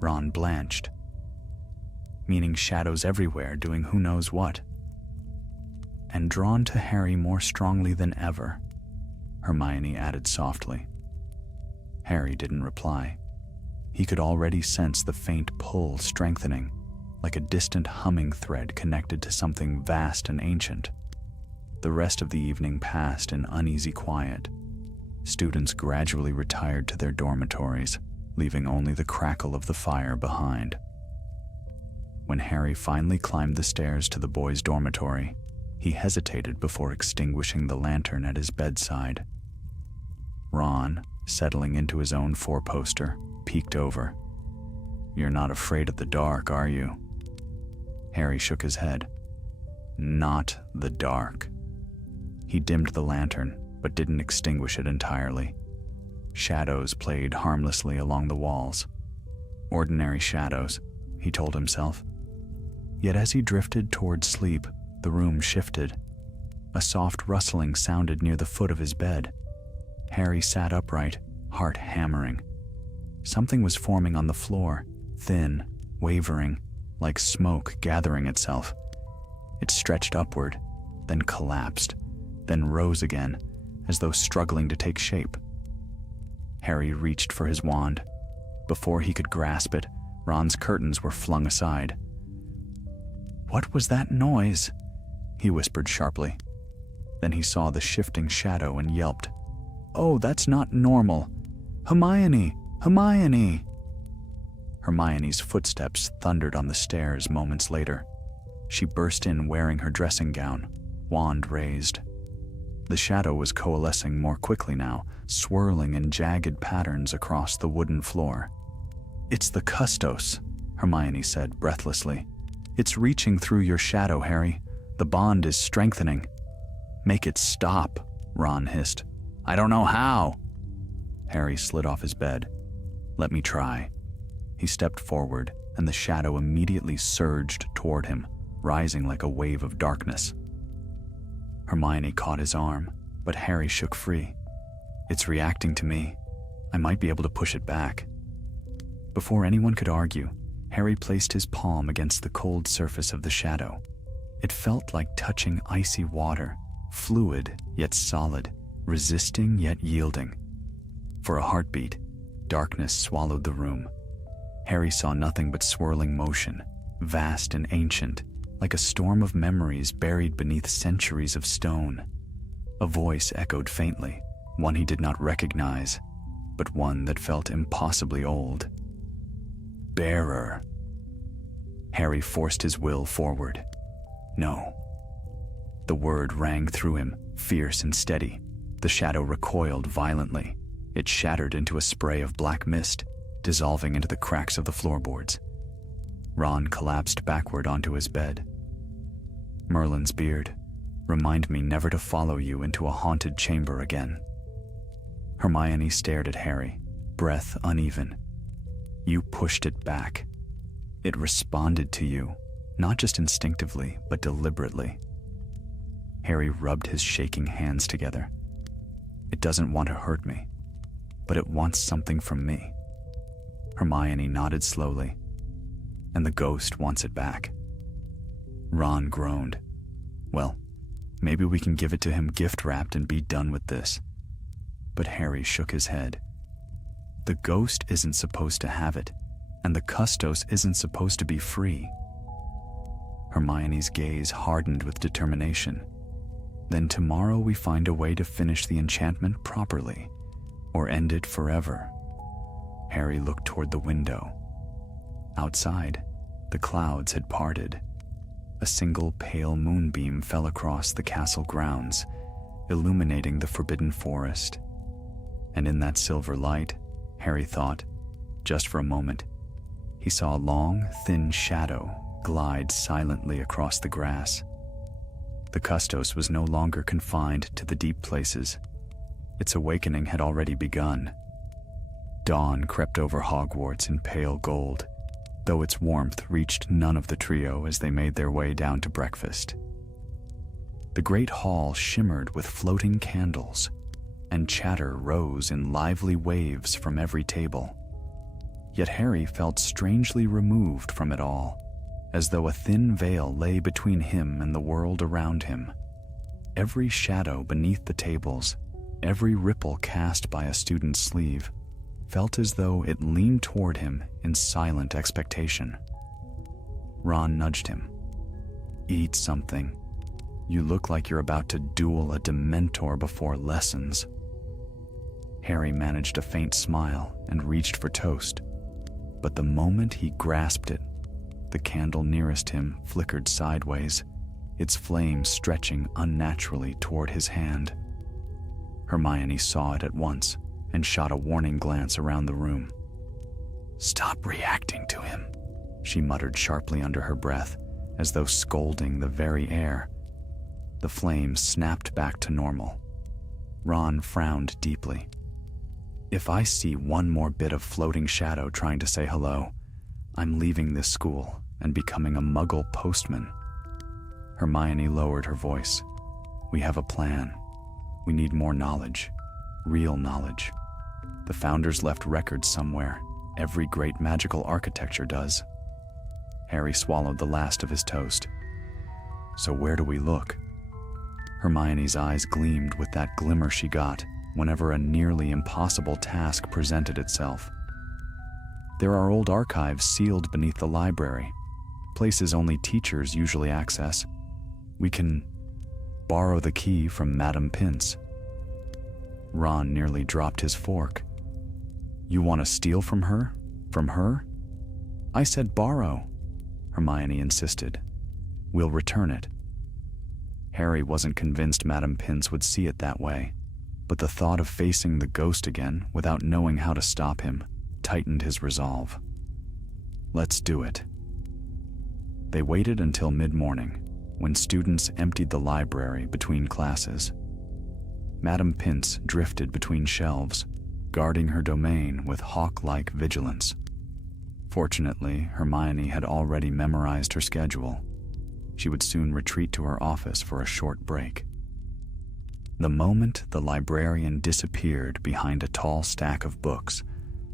Ron blanched. Meaning shadows everywhere doing who knows what. And drawn to Harry more strongly than ever, Hermione added softly. Harry didn't reply. He could already sense the faint pull strengthening, like a distant humming thread connected to something vast and ancient. The rest of the evening passed in uneasy quiet. Students gradually retired to their dormitories, leaving only the crackle of the fire behind. When Harry finally climbed the stairs to the boys' dormitory, he hesitated before extinguishing the lantern at his bedside. Ron, settling into his own four-poster, peeked over. "You're not afraid of the dark, are you?" Harry shook his head. Not the dark. He dimmed the lantern, but didn't extinguish it entirely. Shadows played harmlessly along the walls. Ordinary shadows, he told himself. Yet as he drifted toward sleep, the room shifted. A soft rustling sounded near the foot of his bed. Harry sat upright, heart hammering. Something was forming on the floor, thin, wavering, like smoke gathering itself. It stretched upward, then collapsed, then rose again, as though struggling to take shape. Harry reached for his wand. Before he could grasp it, Ron's curtains were flung aside. "What was that noise?" he whispered sharply. Then he saw the shifting shadow and yelped. "Oh, that's not normal. Hermione! Hermione!" Hermione's footsteps thundered on the stairs moments later. She burst in wearing her dressing gown, wand raised. The shadow was coalescing more quickly now, swirling in jagged patterns across the wooden floor. "It's the custos," Hermione said breathlessly. "It's reaching through your shadow, Harry. The bond is strengthening." "Make it stop," Ron hissed. "I don't know how." Harry slid off his bed. "Let me try." He stepped forward, and the shadow immediately surged toward him, rising like a wave of darkness. Hermione caught his arm, but Harry shook free. "It's reacting to me. I might be able to push it back." Before anyone could argue, Harry placed his palm against the cold surface of the shadow. It felt like touching icy water, fluid yet solid, resisting yet yielding. For a heartbeat, darkness swallowed the room. Harry saw nothing but swirling motion, vast and ancient, like a storm of memories buried beneath centuries of stone. A voice echoed faintly, one he did not recognize, but one that felt impossibly old. "Bearer." Harry forced his will forward. No. The word rang through him, fierce and steady. The shadow recoiled violently. It shattered into a spray of black mist, dissolving into the cracks of the floorboards. Ron collapsed backward onto his bed. "Merlin's beard, remind me never to follow you into a haunted chamber again." Hermione stared at Harry, breath uneven. "You pushed it back. It responded to you, not just instinctively, but deliberately." Harry rubbed his shaking hands together. "It doesn't want to hurt me, but it wants something from me." Hermione nodded slowly. "And the ghost wants it back." Ron groaned. "Well, Maybe we can give it to him gift-wrapped and be done with this." But Harry shook his head. The ghost isn't supposed to have it, and the custos isn't supposed to be free. Hermione's gaze hardened with determination. "Then tomorrow we find a way to finish the enchantment properly, or end it forever." Harry looked toward the window. Outside, the clouds had parted. A single pale moonbeam fell across the castle grounds, illuminating the forbidden forest. And in that silver light, Harry thought, just for a moment, he saw a long, thin shadow glide silently across the grass. The custos was no longer confined to the deep places. Its awakening had already begun. Dawn crept over Hogwarts in pale gold, though its warmth reached none of the trio as they made their way down to breakfast. The great hall shimmered with floating candles, and chatter rose in lively waves from every table. Yet Harry felt strangely removed from it all, as though a thin veil lay between him and the world around him. Every shadow beneath the tables, every ripple cast by a student's sleeve, felt as though it leaned toward him in silent expectation. Ron nudged him. "Eat something. You look like you're about to duel a Dementor before lessons." Harry managed a faint smile and reached for toast, but the moment he grasped it, the candle nearest him flickered sideways, its flame stretching unnaturally toward his hand. Hermione saw it at once and shot a warning glance around the room. "Stop reacting to him," she muttered sharply under her breath, as though scolding the very air. The flame snapped back to normal. Ron frowned deeply. "If I see one more bit of floating shadow trying to say hello, I'm leaving this school and becoming a Muggle postman." Hermione lowered her voice. "We have a plan. We need more knowledge. Real knowledge. The Founders left records somewhere. Every great magical architecture does." Harry swallowed the last of his toast. "So where do we look?" Hermione's eyes gleamed with that glimmer she got whenever a nearly impossible task presented itself. "There are old archives sealed beneath the library, places only teachers usually access. We can borrow the key from Madame Pince." Ron nearly dropped his fork. "You want to steal from her? From her?" "I said borrow," Hermione insisted. "We'll return it." Harry wasn't convinced Madame Pince would see it that way, but the thought of facing the ghost again without knowing how to stop him tightened his resolve. "Let's do it." They waited until mid-morning, when students emptied the library between classes. Madame Pince drifted between shelves, guarding her domain with hawk-like vigilance. Fortunately, Hermione had already memorized her schedule. She would soon retreat to her office for a short break. The moment the librarian disappeared behind a tall stack of books,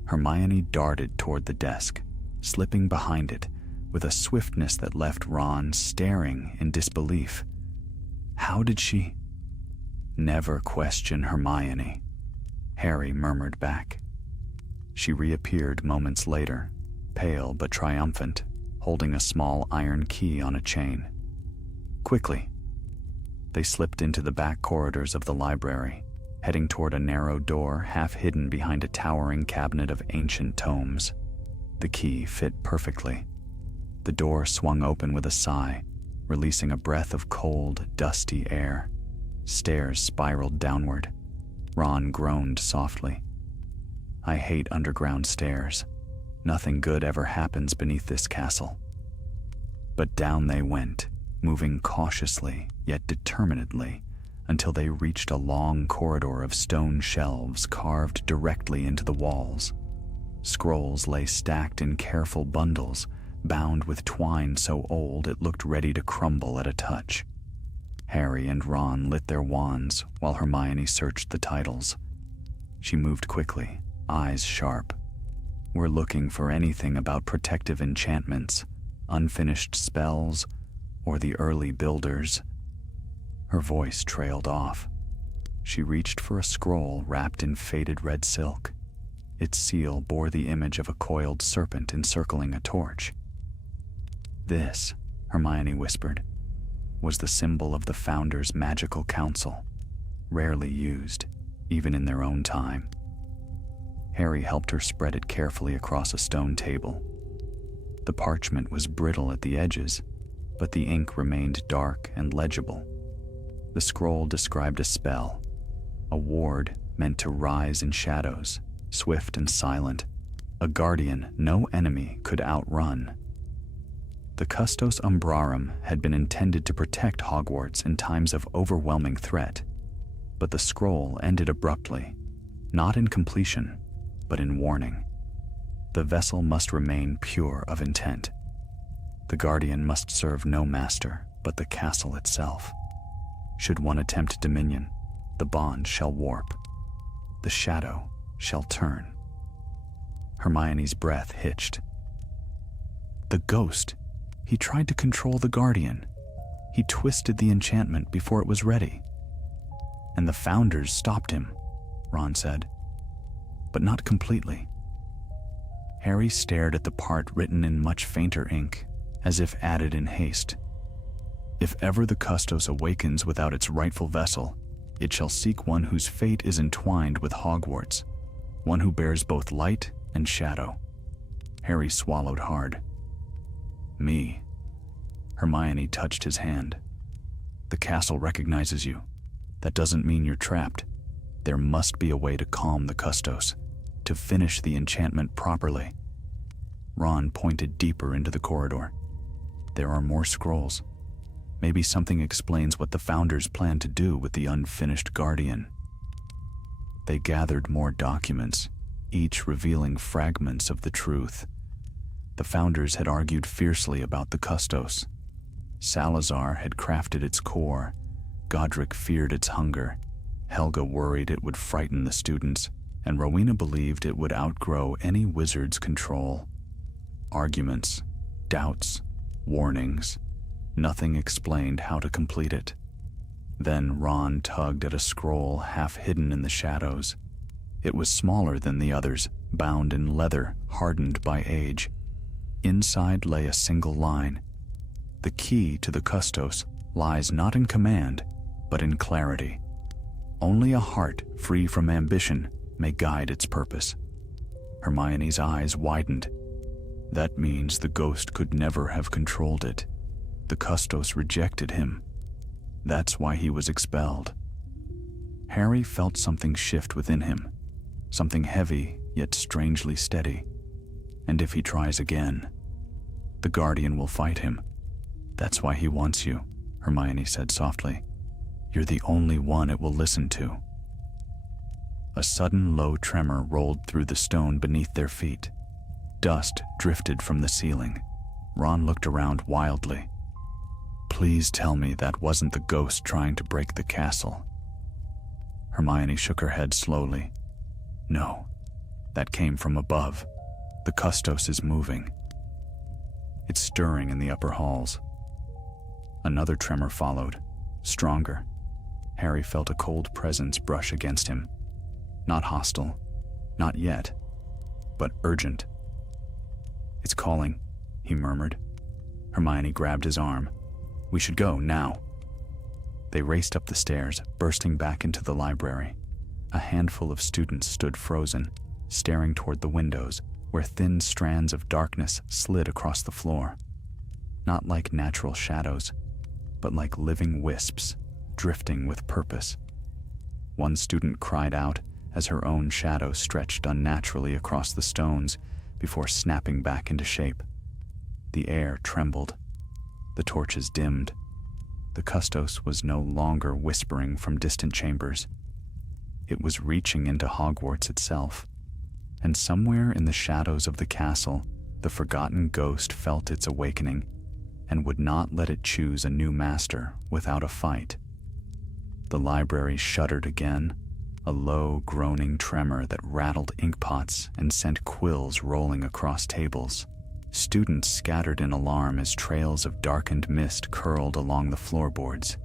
Hermione darted toward the desk, slipping behind it with a swiftness that left Ron staring in disbelief. How did she? "Never question Hermione," Harry murmured back. She reappeared moments later, pale but triumphant, holding a small iron key on a chain. "Quickly." They slipped into the back corridors of the library, heading toward a narrow door half hidden behind a towering cabinet of ancient tomes. The key fit perfectly. The door swung open with a sigh, releasing a breath of cold, dusty air. Stairs spiraled downward. Ron groaned softly. "I hate underground stairs. Nothing good ever happens beneath this castle." But down they went, moving cautiously yet determinedly, until they reached a long corridor of stone shelves carved directly into the walls. Scrolls lay stacked in careful bundles, bound with twine so old it looked ready to crumble at a touch. Harry and Ron lit their wands while Hermione searched the titles. She moved quickly, eyes sharp. "We're looking for anything about protective enchantments, unfinished spells, or the early builders." Her voice trailed off. She reached for a scroll wrapped in faded red silk. Its seal bore the image of a coiled serpent encircling a torch. This, Hermione whispered, was the symbol of the Founder's magical council, rarely used, even in their own time. Harry helped her spread it carefully across a stone table. The parchment was brittle at the edges, but the ink remained dark and legible. The scroll described a spell, a ward meant to rise in shadows, swift and silent, a guardian no enemy could outrun. The Custos Umbrarum had been intended to protect Hogwarts in times of overwhelming threat, but the scroll ended abruptly, not in completion, but in warning. The vessel must remain pure of intent. The guardian must serve no master but the castle itself. Should one attempt dominion, the bond shall warp. The shadow shall turn. Hermione's breath hitched. The ghost! He tried to control the guardian. He twisted the enchantment before it was ready. And the Founders stopped him, Ron said. But not completely. Harry stared at the part written in much fainter ink, as if added in haste. If ever the Custos awakens without its rightful vessel, it shall seek one whose fate is entwined with Hogwarts, one who bears both light and shadow. Harry swallowed hard. Me. Hermione touched his hand. The castle recognizes you. That doesn't mean you're trapped. There must be a way to calm the Custos, to finish the enchantment properly. Ron pointed deeper into the corridor. There are more scrolls. Maybe something explains what the Founders plan to do with the unfinished guardian. They gathered more documents, each revealing fragments of the truth. The Founders had argued fiercely about the Custos. Salazar had crafted its core. Godric feared its hunger. Helga worried it would frighten the students, and Rowena believed it would outgrow any wizard's control. Arguments, doubts, warnings. Nothing explained how to complete it. Then Ron tugged at a scroll half hidden in the shadows. It was smaller than the others, bound in leather, hardened by age. Inside lay a single line. The key to the Custos lies not in command, but in clarity. Only a heart free from ambition may guide its purpose. Hermione's eyes widened. That means the ghost could never have controlled it. The Custos rejected him. That's why he was expelled. Harry felt something shift within him, something heavy yet strangely steady. And if he tries again, the guardian will fight him. That's why he wants you, Hermione said softly. You're the only one it will listen to. A sudden low tremor rolled through the stone beneath their feet. Dust drifted from the ceiling. Ron looked around wildly. Please tell me that wasn't the ghost trying to break the castle. Hermione shook her head slowly. No, that came from above. The Custos is moving. It's stirring in the upper halls. Another tremor followed, stronger. Harry felt a cold presence brush against him. Not hostile, not yet, but urgent. It's calling, he murmured. Hermione grabbed his arm. We should go now. They raced up the stairs, bursting back into the library. A handful of students stood frozen, staring toward the windows, where thin strands of darkness slid across the floor. Not like natural shadows, but like living wisps, drifting with purpose. One student cried out as her own shadow stretched unnaturally across the stones before snapping back into shape. The air trembled. The torches dimmed. The Custos was no longer whispering from distant chambers. It was reaching into Hogwarts itself. And somewhere in the shadows of the castle, the forgotten ghost felt its awakening and would not let it choose a new master without a fight. The library shuddered again, a low, groaning tremor that rattled inkpots and sent quills rolling across tables. Students scattered in alarm as trails of darkened mist curled along the floorboards.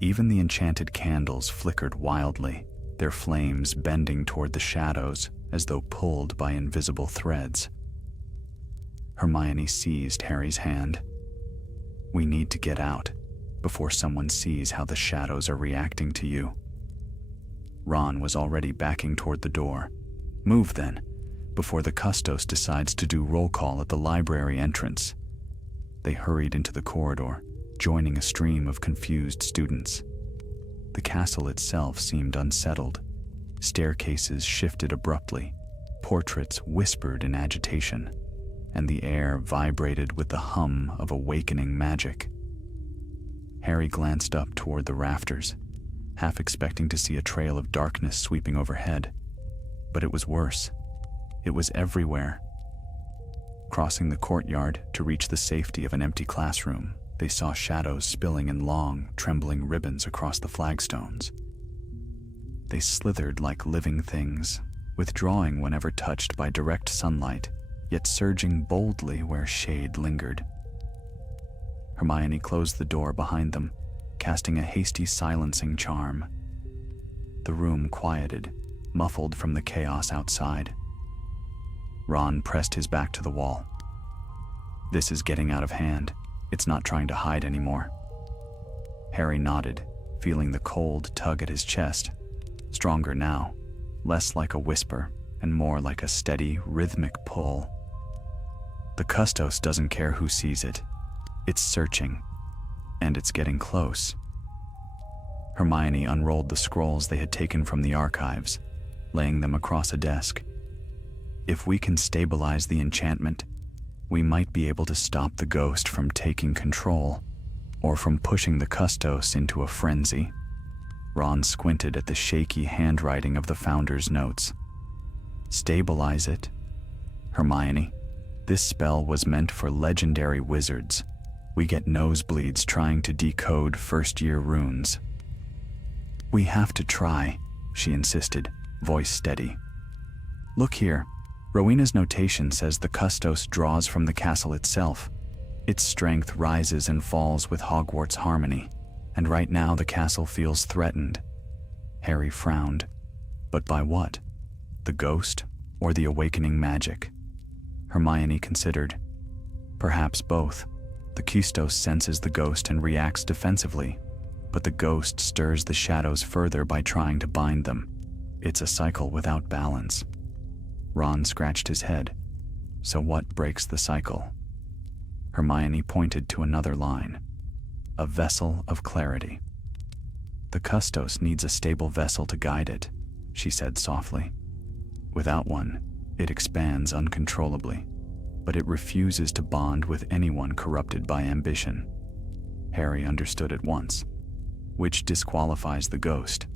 Even the enchanted candles flickered wildly, their flames bending toward the shadows as though pulled by invisible threads. Hermione seized Harry's hand. "We need to get out before someone sees how the shadows are reacting to you." Ron was already backing toward the door. "Move then, before the custos decides to do roll call at the library entrance." They hurried into the corridor, joining a stream of confused students. The castle itself seemed unsettled. Staircases shifted abruptly, portraits whispered in agitation, and the air vibrated with the hum of awakening magic. Harry glanced up toward the rafters, half expecting to see a trail of darkness sweeping overhead. But it was worse. It was everywhere. Crossing the courtyard to reach the safety of an empty classroom, they saw shadows spilling in long, trembling ribbons across the flagstones. They slithered like living things, withdrawing whenever touched by direct sunlight, yet surging boldly where shade lingered. Hermione closed the door behind them, casting a hasty silencing charm. The room quieted, muffled from the chaos outside. Ron pressed his back to the wall. "This is getting out of hand. It's not trying to hide anymore." Harry nodded, feeling the cold tug at his chest, stronger now, less like a whisper and more like a steady, rhythmic pull. "The custos doesn't care who sees it. It's searching, and it's getting close." Hermione unrolled the scrolls they had taken from the archives, laying them across a desk. "If we can stabilize the enchantment, we might be able to stop the ghost from taking control, or from pushing the custos into a frenzy." Ron squinted at the shaky handwriting of the Founder's notes. "Stabilize it? Hermione, this spell was meant for legendary wizards. We get nosebleeds trying to decode first-year runes." "We have to try," she insisted, voice steady. "Look here. Rowena's notation says the custos draws from the castle itself. Its strength rises and falls with Hogwarts harmony, and right now the castle feels threatened." Harry frowned. But by what? The ghost or the awakening magic? Hermione considered. Perhaps both. The custos senses the ghost and reacts defensively, but the ghost stirs the shadows further by trying to bind them. It's a cycle without balance. Ron scratched his head. So what breaks the cycle? Hermione pointed to another line. "A vessel of clarity." "The custos needs a stable vessel to guide it," she said softly. "Without one, it expands uncontrollably, but it refuses to bond with anyone corrupted by ambition." Harry understood at once. "Which disqualifies the ghost,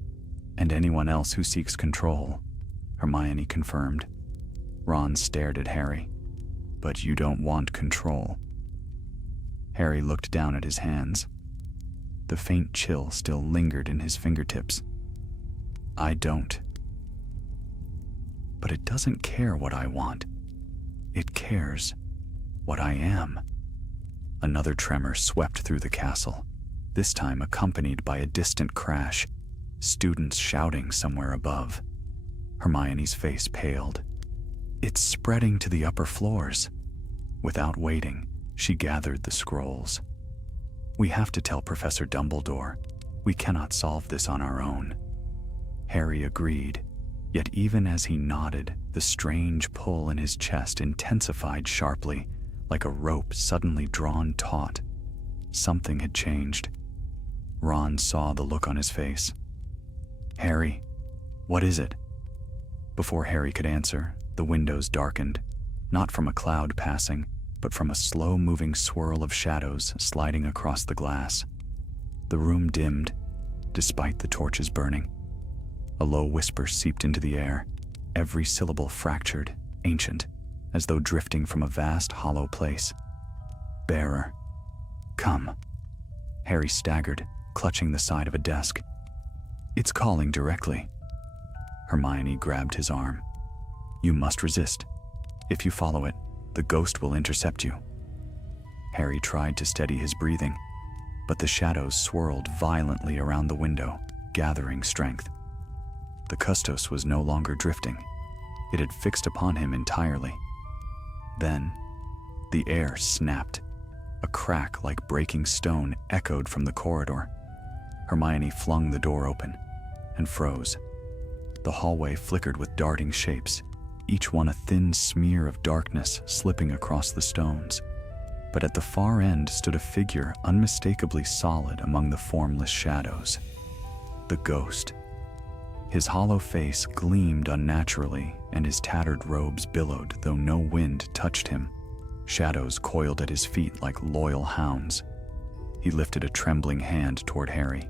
and anyone else who seeks control," Hermione confirmed. Ron stared at Harry. "But you don't want control." Harry looked down at his hands. The faint chill still lingered in his fingertips. "I don't. But it doesn't care what I want. It cares what I am." Another tremor swept through the castle, this time accompanied by a distant crash, students shouting somewhere above. Hermione's face paled. "It's spreading to the upper floors." Without waiting, she gathered the scrolls. "We have to tell Professor Dumbledore. We cannot solve this on our own." Harry agreed, yet even as he nodded, the strange pull in his chest intensified sharply, like a rope suddenly drawn taut. Something had changed. Ron saw the look on his face. "Harry, what is it?" Before Harry could answer, the windows darkened, not from a cloud passing, but from a slow-moving swirl of shadows sliding across the glass. The room dimmed, despite the torches burning. A low whisper seeped into the air, every syllable fractured, ancient, as though drifting from a vast, hollow place. "Bearer, come." Harry staggered, clutching the side of a desk. "It's calling directly." Hermione grabbed his arm. "You must resist. If you follow it, the ghost will intercept you." Harry tried to steady his breathing. but the shadows swirled violently around the window, gathering strength. The custos was no longer drifting. It had fixed upon him entirely. Then, the air snapped. A crack like breaking stone echoed from the corridor. Hermione flung the door open and froze. The hallway flickered with darting shapes, each one a thin smear of darkness slipping across the stones. But at the far end stood a figure unmistakably solid among the formless shadows. The ghost. His hollow face gleamed unnaturally, and his tattered robes billowed, though no wind touched him. Shadows coiled at his feet like loyal hounds. He lifted a trembling hand toward Harry.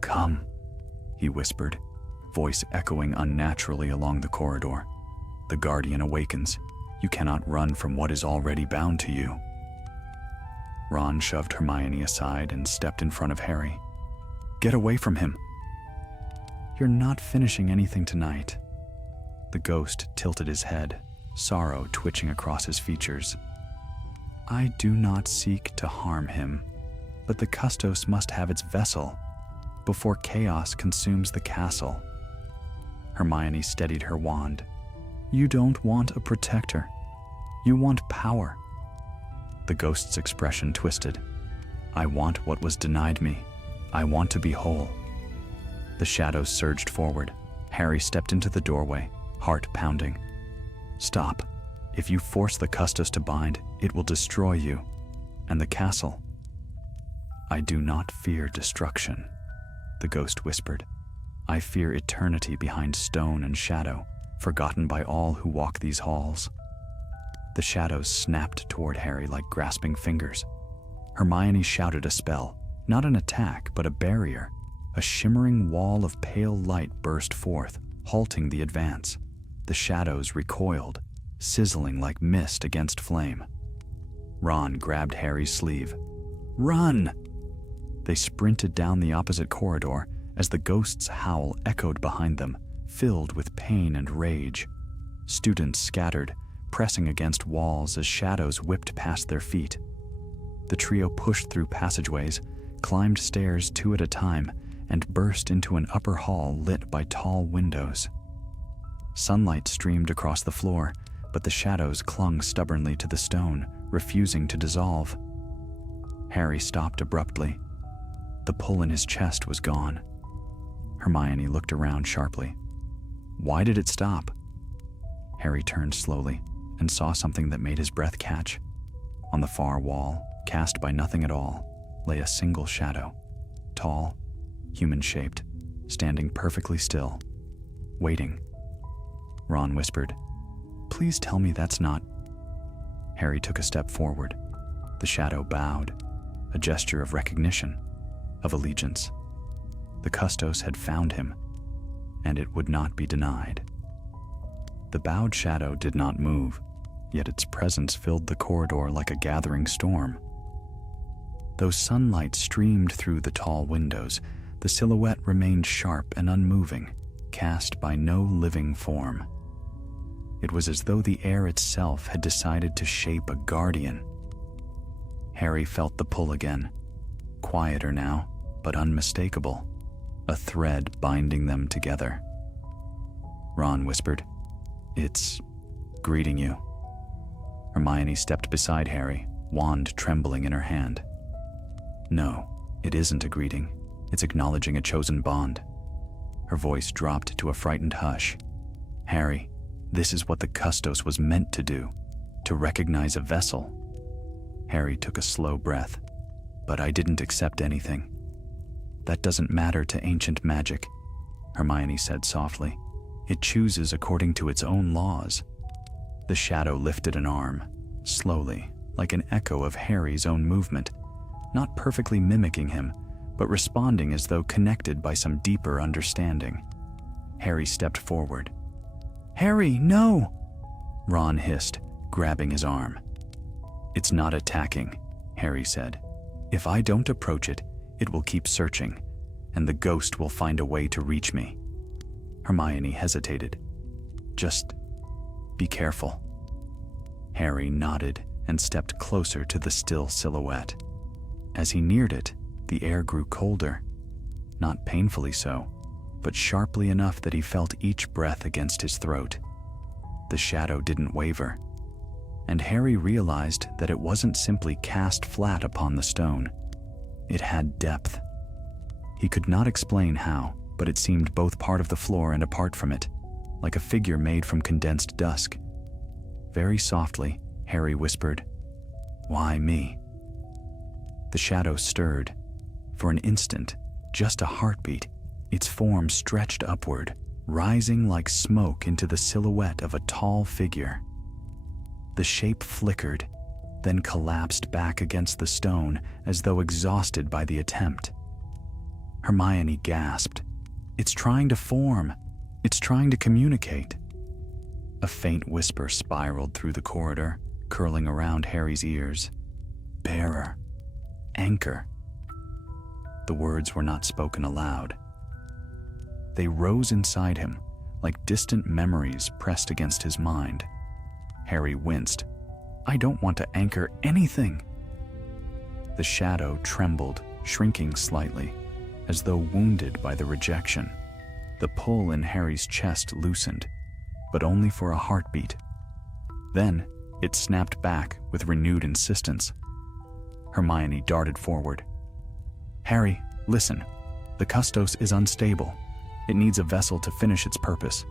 "Come," he whispered, voice echoing unnaturally along the corridor. "The guardian awakens. You cannot run from what is already bound to you." Ron shoved Hermione aside and stepped in front of Harry. "Get away from him." "You're not finishing anything tonight." The ghost tilted his head, sorrow twitching across his features. "I do not seek to harm him, but the custos must have its vessel before chaos consumes the castle." Hermione steadied her wand. "You don't want a protector. You want power." The ghost's expression twisted. "I want what was denied me. I want to be whole." The shadows surged forward. Harry stepped into the doorway, heart pounding. "Stop. If you force the custos to bind, it will destroy you. And the castle." "I do not fear destruction," the ghost whispered. "I fear eternity behind stone and shadow, forgotten by all who walk these halls." The shadows snapped toward Harry like grasping fingers. Hermione shouted a spell, not an attack, but a barrier. A shimmering wall of pale light burst forth, halting the advance. The shadows recoiled, sizzling like mist against flame. Ron grabbed Harry's sleeve. "Run!" They sprinted down the opposite corridor as the ghost's howl echoed behind them, filled with pain and rage. Students scattered, pressing against walls as shadows whipped past their feet. The trio pushed through passageways, climbed stairs two at a time, and burst into an upper hall lit by tall windows. Sunlight streamed across the floor, but the shadows clung stubbornly to the stone, refusing to dissolve. Harry stopped abruptly. The pull in his chest was gone. Hermione looked around sharply. "Why did it stop?" Harry turned slowly and saw something that made his breath catch. On the far wall, cast by nothing at all, lay a single shadow, tall, human-shaped, standing perfectly still, waiting. Ron whispered, "Please tell me that's not..." Harry took a step forward. The shadow bowed, a gesture of recognition, of allegiance. The custos had found him, and it would not be denied. The bowed shadow did not move, yet its presence filled the corridor like a gathering storm. Though sunlight streamed through the tall windows, the silhouette remained sharp and unmoving, cast by no living form. It was as though the air itself had decided to shape a guardian. Harry felt the pull again, quieter now, but unmistakable, a thread binding them together. Ron whispered, "It's greeting you." Hermione stepped beside Harry, wand trembling in her hand. "No, it isn't a greeting. It's acknowledging a chosen bond." Her voice dropped to a frightened hush. "Harry, this is what the custos was meant to do, to recognize a vessel." Harry took a slow breath. "But I didn't accept anything." "That doesn't matter to ancient magic," Hermione said softly. "It chooses according to its own laws." The shadow lifted an arm, slowly, like an echo of Harry's own movement, not perfectly mimicking him, but responding as though connected by some deeper understanding. Harry stepped forward. "Harry, no!" Ron hissed, grabbing his arm. "It's not attacking," Harry said. "If I don't approach it, it will keep searching, and the ghost will find a way to reach me." Hermione hesitated. "Just be careful." Harry nodded and stepped closer to the still silhouette. As he neared it, the air grew colder. Not painfully so, but sharply enough that he felt each breath against his throat. The shadow didn't waver, and Harry realized that it wasn't simply cast flat upon the stone. It had depth. He could not explain how, but it seemed both part of the floor and apart from it, like a figure made from condensed dusk. Very softly, Harry whispered, "Why me?" The shadow stirred. For an instant, just a heartbeat, its form stretched upward, rising like smoke into the silhouette of a tall figure. The shape flickered, then collapsed back against the stone as though exhausted by the attempt. Hermione gasped. "It's trying to form. It's trying to communicate." A faint whisper spiraled through the corridor, curling around Harry's ears. "Bearer. Anchor." The words were not spoken aloud. They rose inside him, like distant memories pressed against his mind. Harry winced. "I don't want to anchor anything." The shadow trembled, shrinking slightly, as though wounded by the rejection. The pull in Harry's chest loosened, but only for a heartbeat. Then, it snapped back with renewed insistence. Hermione darted forward. "Harry, listen. The Custos is unstable. It needs a vessel to finish its purpose.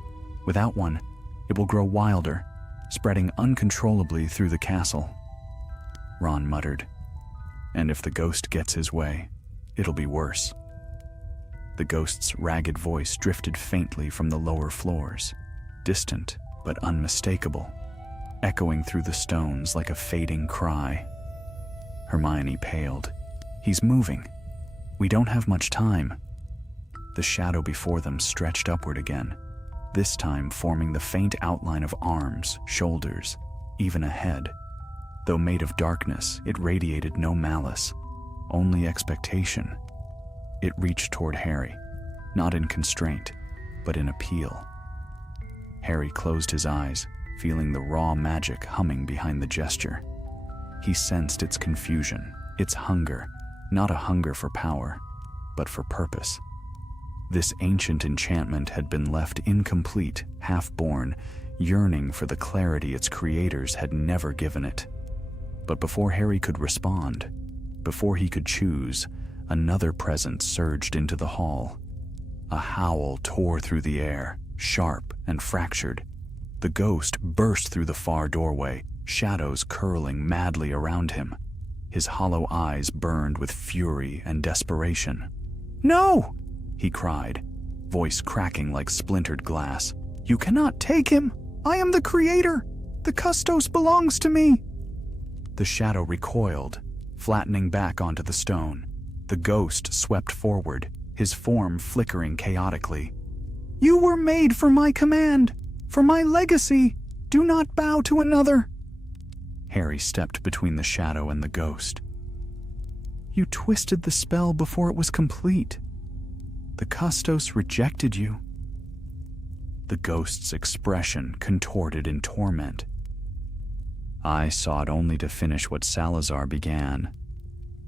Without one, it will grow wilder, spreading uncontrollably through the castle." Ron muttered, "And if the ghost gets his way, it'll be worse." The ghost's ragged voice drifted faintly from the lower floors, distant but unmistakable, echoing through the stones like a fading cry. Hermione paled. "He's moving. We don't have much time." The shadow before them stretched upward again, this time forming the faint outline of arms, shoulders, even a head. Though made of darkness, it radiated no malice, only expectation. It reached toward Harry, not in constraint, but in appeal. Harry closed his eyes, feeling the raw magic humming behind the gesture. He sensed its confusion, its hunger, not a hunger for power, but for purpose. This ancient enchantment had been left incomplete, half-born, yearning for the clarity its creators had never given it. But before Harry could respond, before he could choose, another presence surged into the hall. A howl tore through the air, sharp and fractured. The ghost burst through the far doorway, shadows curling madly around him. His hollow eyes burned with fury and desperation. "No!" he cried, voice cracking like splintered glass. "You cannot take him! I am the creator! The Custos belongs to me!" The shadow recoiled, flattening back onto the stone. The ghost swept forward, his form flickering chaotically. "You were made for my command, for my legacy. Do not bow to another." Harry stepped between the shadow and the ghost. "You twisted the spell before it was complete. The Custos rejected you." The ghost's expression contorted in torment. "I sought only to finish what Salazar began.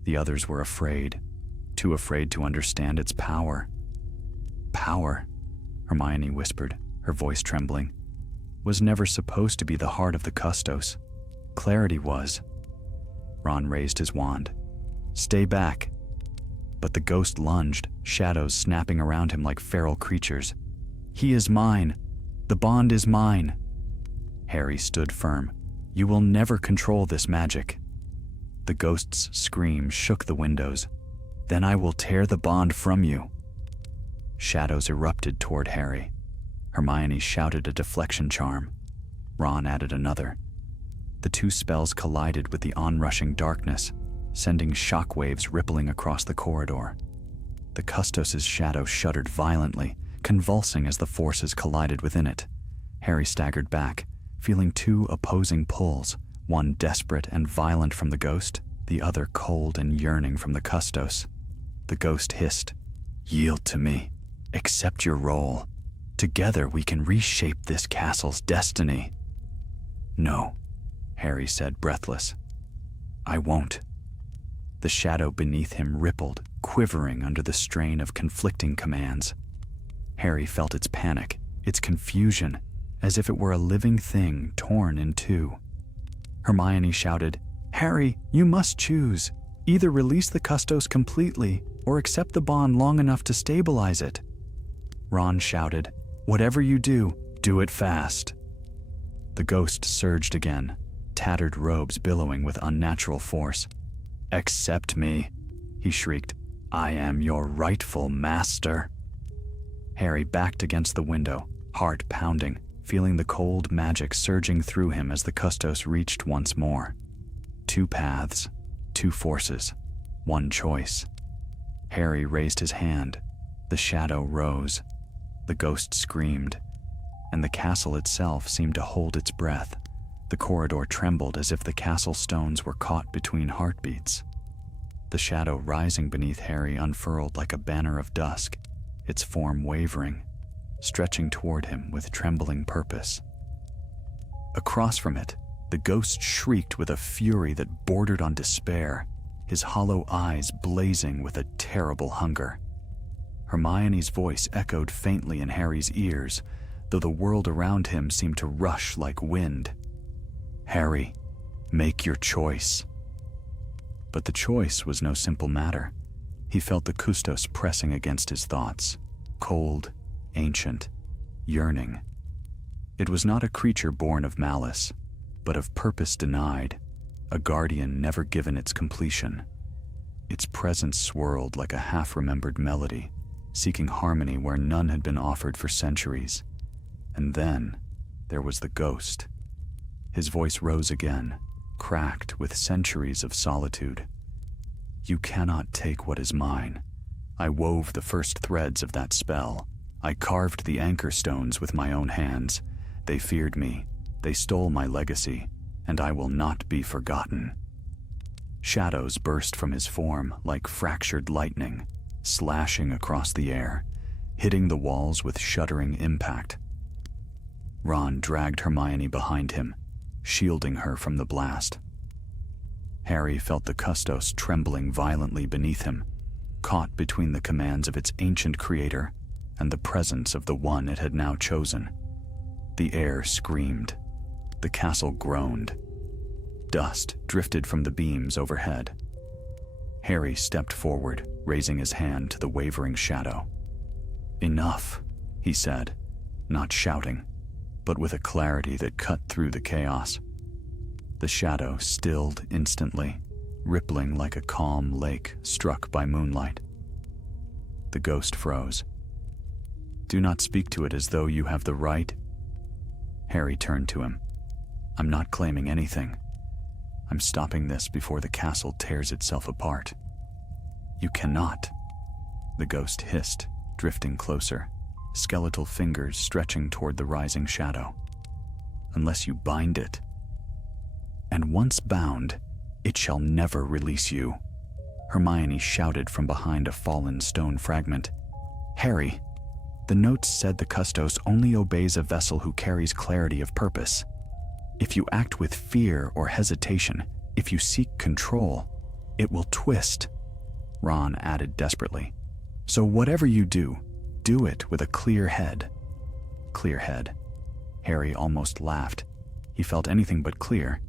The others were afraid, too afraid to understand its power." "Power," Hermione whispered, her voice trembling, "was never supposed to be the heart of the Custos. Clarity was." Ron raised his wand. "Stay back." But the ghost lunged, shadows snapping around him like feral creatures. "He is mine. The bond is mine." Harry stood firm. "You will never control this magic." The ghost's scream shook the windows. "Then I will tear the bond from you." Shadows erupted toward Harry. Hermione shouted a deflection charm. Ron added another. The two spells collided with the onrushing darkness, sending shockwaves rippling across the corridor. The Custos' shadow shuddered violently, convulsing as the forces collided within it. Harry staggered back, feeling two opposing pulls, one desperate and violent from the ghost, the other cold and yearning from the Custos. The ghost hissed, "Yield to me. Accept your role. Together we can reshape this castle's destiny." "No," Harry said, breathless. "I won't." The shadow beneath him rippled, quivering under the strain of conflicting commands. Harry felt its panic, its confusion, as if it were a living thing torn in two. Hermione shouted, "Harry, you must choose. Either release the Custos completely or accept the bond long enough to stabilize it." Ron shouted, "Whatever you do, do it fast." The ghost surged again, tattered robes billowing with unnatural force. "Accept me," he shrieked. "I am your rightful master." Harry backed against the window, heart pounding, feeling the cold magic surging through him as the Custos reached once more. Two paths, two forces, one choice. Harry raised his hand. The shadow rose. The ghost screamed, and the castle itself seemed to hold its breath. The corridor trembled as if the castle stones were caught between heartbeats. The shadow rising beneath Harry unfurled like a banner of dusk, its form wavering, stretching toward him with trembling purpose. Across from it, the ghost shrieked with a fury that bordered on despair, his hollow eyes blazing with a terrible hunger. Hermione's voice echoed faintly in Harry's ears, though the world around him seemed to rush like wind. "Harry, make your choice." But the choice was no simple matter. He felt the Custos pressing against his thoughts, cold, ancient, yearning. It was not a creature born of malice, but of purpose denied, a guardian never given its completion. Its presence swirled like a half-remembered melody, seeking harmony where none had been offered for centuries. And then there was the ghost. His voice rose again, cracked with centuries of solitude. "You cannot take what is mine. I wove the first threads of that spell. I carved the anchor stones with my own hands. They feared me. They stole my legacy, and I will not be forgotten." Shadows burst from his form like fractured lightning, slashing across the air, hitting the walls with shuddering impact. Ron dragged Hermione behind him, shielding her from the blast. Harry felt the Custos trembling violently beneath him, caught between the commands of its ancient creator and the presence of the one it had now chosen. The air screamed. The castle groaned. Dust drifted from the beams overhead. Harry stepped forward, raising his hand to the wavering shadow. "Enough," he said, not shouting, but with a clarity that cut through the chaos. The shadow stilled instantly, rippling like a calm lake struck by moonlight. The ghost froze. "Do not speak to it as though you have the right." Harry turned to him. "I'm not claiming anything. I'm stopping this before the castle tears itself apart." "You cannot," the ghost hissed, drifting closer, skeletal fingers stretching toward the rising shadow. "Unless you bind it. And once bound, it shall never release you." Hermione shouted from behind a fallen stone fragment. "Harry, the notes said the Custos only obeys a vessel who carries clarity of purpose. If you act with fear or hesitation, if you seek control, it will twist." Ron added desperately, "So whatever you do, do it with a clear head." Clear head. Harry almost laughed. He felt anything but clear.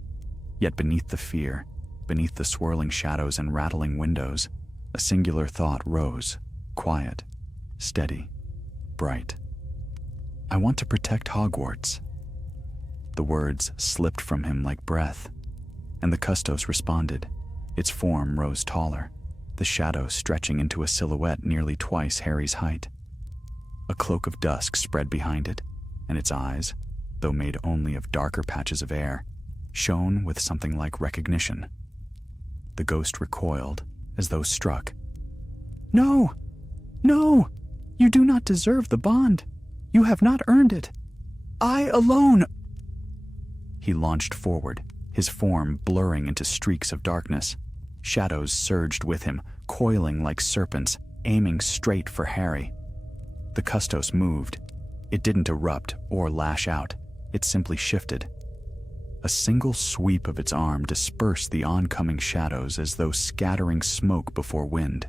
Yet beneath the fear, beneath the swirling shadows and rattling windows, a singular thought rose, quiet, steady, bright. "I want to protect Hogwarts." The words slipped from him like breath, and the Custos responded. Its form rose taller, the shadow stretching into a silhouette nearly twice Harry's height. A cloak of dusk spread behind it, and its eyes, though made only of darker patches of air, shone with something like recognition. The ghost recoiled, as though struck. "No! No! You do not deserve the bond. You have not earned it. I alone—" He launched forward, his form blurring into streaks of darkness. Shadows surged with him, coiling like serpents, aiming straight for Harry. The Custos moved. It didn't erupt or lash out. It simply shifted. A single sweep of its arm dispersed the oncoming shadows as though scattering smoke before wind.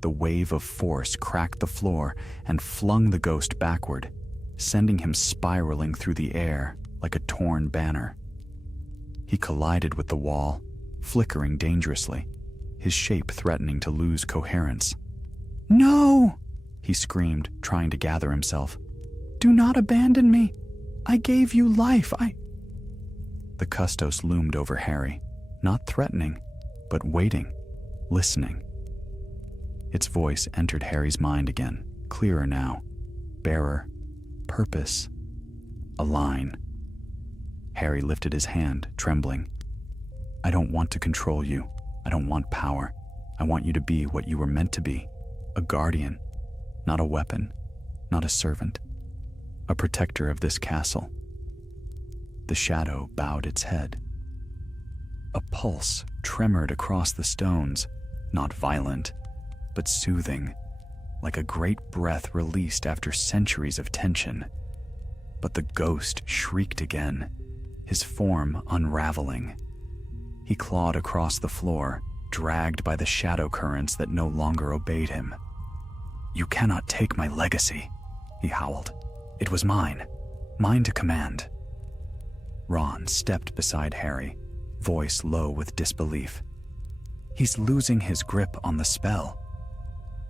the wave of force cracked the floor and flung the ghost backward, sending him spiraling through the air like a torn banner. He collided with the wall, flickering dangerously, his shape threatening to lose coherence. "No!" he screamed, trying to gather himself. "Do not abandon me! I gave you life, The custos loomed over Harry, not threatening, but waiting, listening. Its voice entered Harry's mind again, clearer now. Bearer, purpose, a line. Harry lifted his hand, trembling. "I don't want to control you. I don't want power. I want you to be what you were meant to be. A guardian, not a weapon, not a servant. A protector of this castle." The shadow bowed its head. A pulse tremored across the stones, not violent, but soothing, like a great breath released after centuries of tension. But the ghost shrieked again, his form unraveling. He clawed across the floor, dragged by the shadow currents that no longer obeyed him. "You cannot take my legacy," he howled. "It was mine to command." Ron stepped beside Harry, voice low with disbelief. "He's losing his grip on the spell."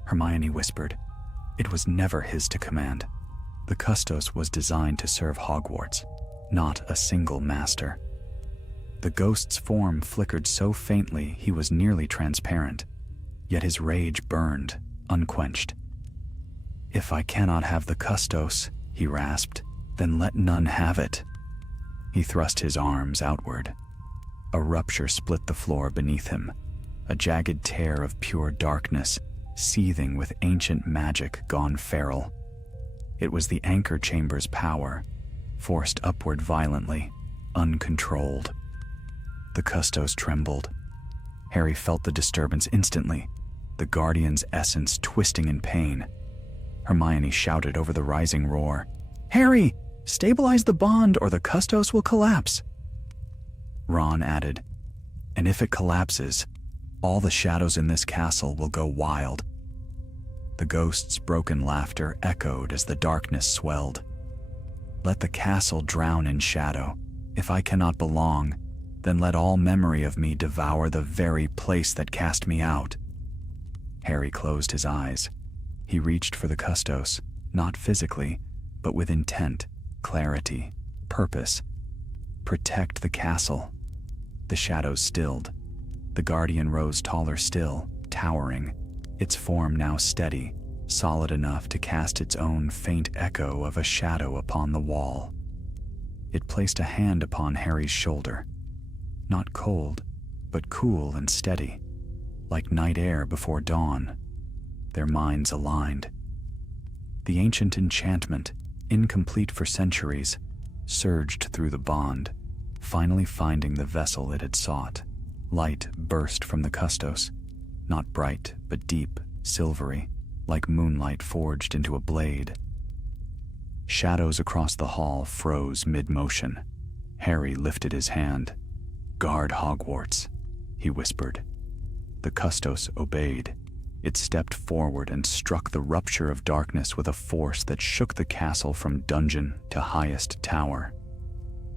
Hermione whispered, "It was never his to command. The custos was designed to serve Hogwarts, not a single master." The ghost's form flickered so faintly he was nearly transparent, yet his rage burned, unquenched. "If I cannot have the custos," he rasped, "then let none have it." He thrust his arms outward. A rupture split the floor beneath him, a jagged tear of pure darkness, seething with ancient magic gone feral. It was the anchor chamber's power, forced upward violently, uncontrolled. The custos trembled. Harry felt the disturbance instantly, the guardian's essence twisting in pain. Hermione shouted over the rising roar, "Harry, stabilize the bond or the custos will collapse." Ron added, "And if it collapses, all the shadows in this castle will go wild." The ghost's broken laughter echoed as the darkness swelled. "Let the castle drown in shadow. If I cannot belong, then let all memory of me devour the very place that cast me out." Harry closed his eyes. He reached for the custos, not physically, but with intent, clarity, purpose. Protect the castle. The shadows stilled. The guardian rose taller still, towering, its form now steady, solid enough to cast its own faint echo of a shadow upon the wall. It placed a hand upon Harry's shoulder. Not cold, but cool and steady, like night air before dawn. Their minds aligned. The ancient enchantment, incomplete for centuries, surged through the bond, finally finding the vessel it had sought. Light burst from the custos, not bright, but deep, silvery, like moonlight forged into a blade. Shadows across the hall froze mid-motion. Harry lifted his hand. "Guard Hogwarts," he whispered. The custos obeyed. It stepped forward and struck the rupture of darkness with a force that shook the castle from dungeon to highest tower.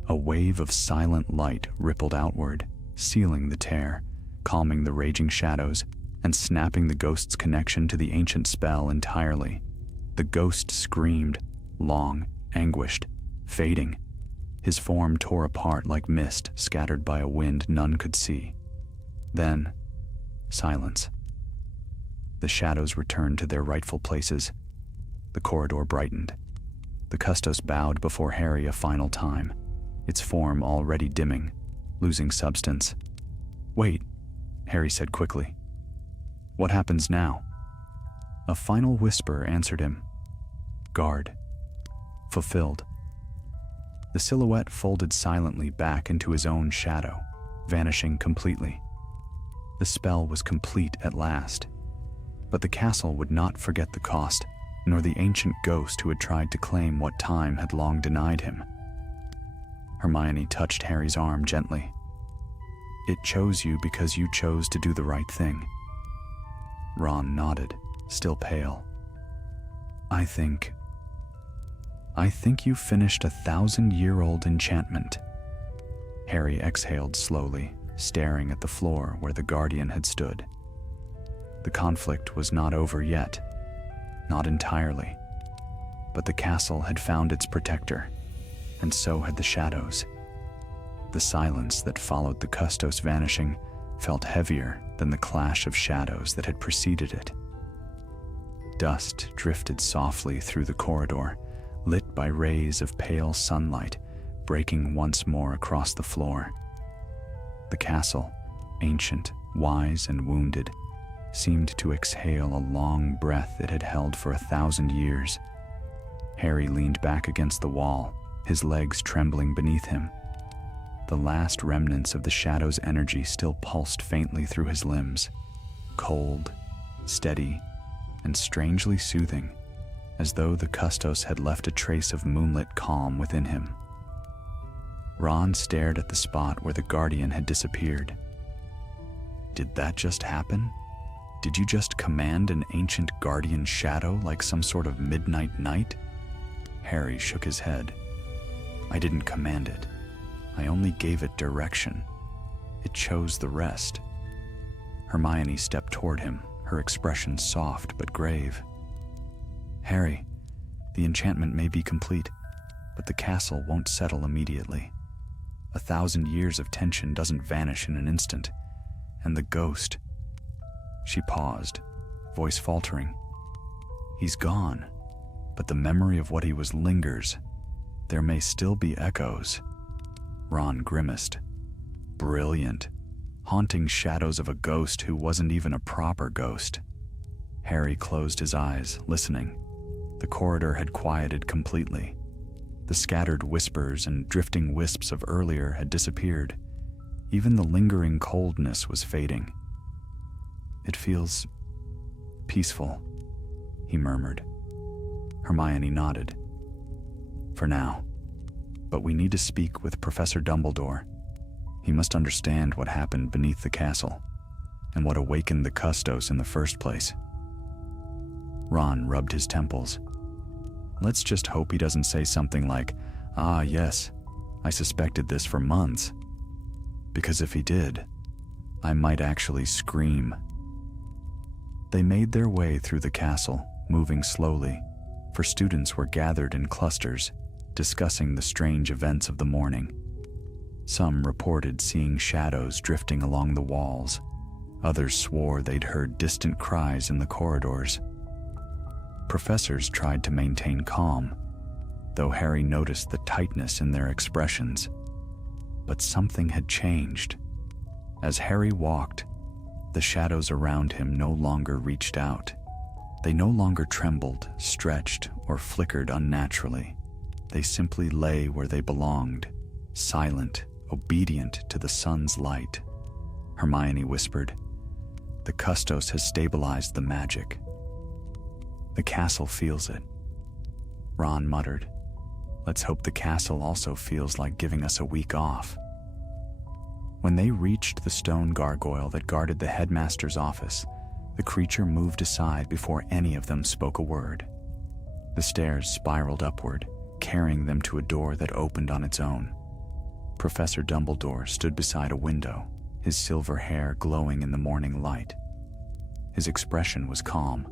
A wave of silent light rippled outward, sealing the tear, calming the raging shadows, and snapping the ghost's connection to the ancient spell entirely. The ghost screamed, long, anguished, fading. His form tore apart like mist scattered by a wind none could see. Then, silence. The shadows returned to their rightful places. The corridor brightened. The custos bowed before Harry a final time, its form already dimming, losing substance. "Wait," Harry said quickly. "What happens now?" A final whisper answered him. "Guard." Fulfilled. The silhouette folded silently back into his own shadow, vanishing completely. The spell was complete at last. But the castle would not forget the cost, nor the ancient ghost who had tried to claim what time had long denied him. Hermione touched Harry's arm gently. "It chose you because you chose to do the right thing." Ron nodded. still pale. I think you finished a 1,000-year-old enchantment." Harry exhaled slowly, staring at the floor where the Guardian had stood. The conflict was not over yet, not entirely. But the castle had found its protector, and so had the shadows. The silence that followed the Custos vanishing felt heavier than the clash of shadows that had preceded it. Dust drifted softly through the corridor, lit by rays of pale sunlight breaking once more across the floor. The castle, ancient, wise, and wounded, seemed to exhale a long breath it had held for 1,000 years. Harry leaned back against the wall, his legs trembling beneath him. The last remnants of the shadow's energy still pulsed faintly through his limbs, cold, steady, and strangely soothing, as though the Custos had left a trace of moonlit calm within him. Ron stared at the spot where the Guardian had disappeared. Did that just happen? Did you just command an ancient guardian shadow like some sort of midnight knight? Harry shook his head. I didn't command it. I only gave it direction. It chose the rest. Hermione stepped toward him, her expression soft but grave. Harry, the enchantment may be complete, but the castle won't settle immediately. 1,000 years of tension doesn't vanish in an instant, and the ghost... She paused, voice faltering. He's gone, but the memory of what he was lingers. There may still be echoes. Ron grimaced. Brilliant. Haunting shadows of a ghost who wasn't even a proper ghost. Harry closed his eyes, listening. The corridor had quieted completely. The scattered whispers and drifting wisps of earlier had disappeared. Even the lingering coldness was fading. It feels peaceful, he murmured. Hermione nodded. For now. But we need to speak with Professor Dumbledore. He must understand what happened beneath the castle, and what awakened the Custos in the first place. Ron rubbed his temples. Let's just hope he doesn't say something like, "Ah, yes, I suspected this for months." Because if he did, I might actually scream. They made their way through the castle, moving slowly, for students were gathered in clusters, discussing the strange events of the morning. Some reported seeing shadows drifting along the walls. Others swore they'd heard distant cries in the corridors. Professors tried to maintain calm, though Harry noticed the tightness in their expressions. But something had changed. As Harry walked, the shadows around him no longer reached out. They no longer trembled, stretched, or flickered unnaturally. They simply lay where they belonged, silent, obedient to the sun's light. Hermione whispered, "The Custos has stabilized the magic." "The castle feels it." Ron muttered, "Let's hope the castle also feels like giving us a week off." When they reached the stone gargoyle that guarded the headmaster's office, the creature moved aside before any of them spoke a word. The stairs spiraled upward, carrying them to a door that opened on its own. Professor Dumbledore stood beside a window, his silver hair glowing in the morning light. His expression was calm,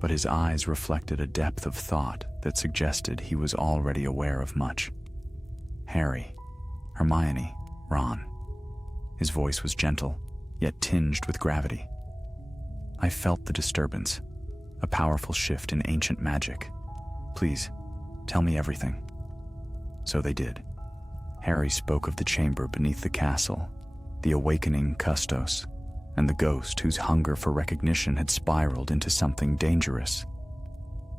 but his eyes reflected a depth of thought that suggested he was already aware of much. Harry, Hermione, Ron. His voice was gentle, yet tinged with gravity. I felt the disturbance, a powerful shift in ancient magic. Please, tell me everything. So they did. Harry spoke of the chamber beneath the castle, the awakening Custos, and the ghost whose hunger for recognition had spiraled into something dangerous.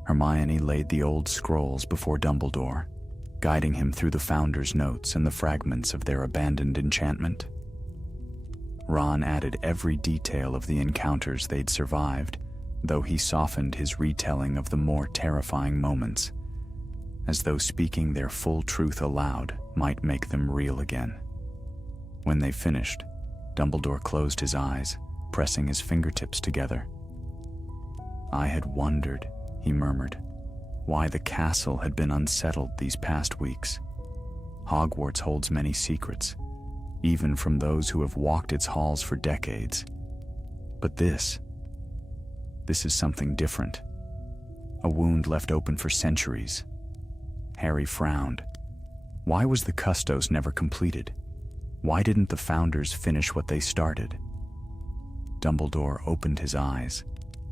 Hermione laid the old scrolls before Dumbledore, guiding him through the Founder's notes and the fragments of their abandoned enchantment. Ron added every detail of the encounters they'd survived, though he softened his retelling of the more terrifying moments, as though speaking their full truth aloud might make them real again. When they finished, Dumbledore closed his eyes, pressing his fingertips together. I had wondered, he murmured, why the castle had been unsettled these past weeks. Hogwarts holds many secrets, even from those who have walked its halls for decades. But this is something different. A wound left open for centuries. Harry frowned. Why was the Custos never completed? Why didn't the founders finish what they started? Dumbledore opened his eyes,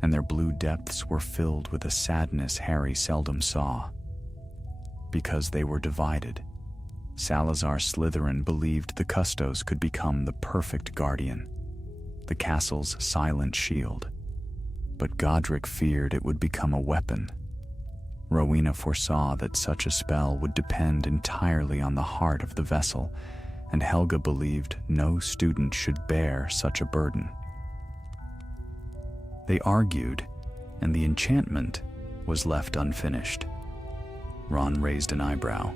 and their blue depths were filled with a sadness Harry seldom saw. Because they were divided. Salazar Slytherin believed the Custos could become the perfect guardian, the castle's silent shield. But Godric feared it would become a weapon. Rowena foresaw that such a spell would depend entirely on the heart of the vessel, and Helga believed no student should bear such a burden. They argued, and the enchantment was left unfinished. Ron raised an eyebrow,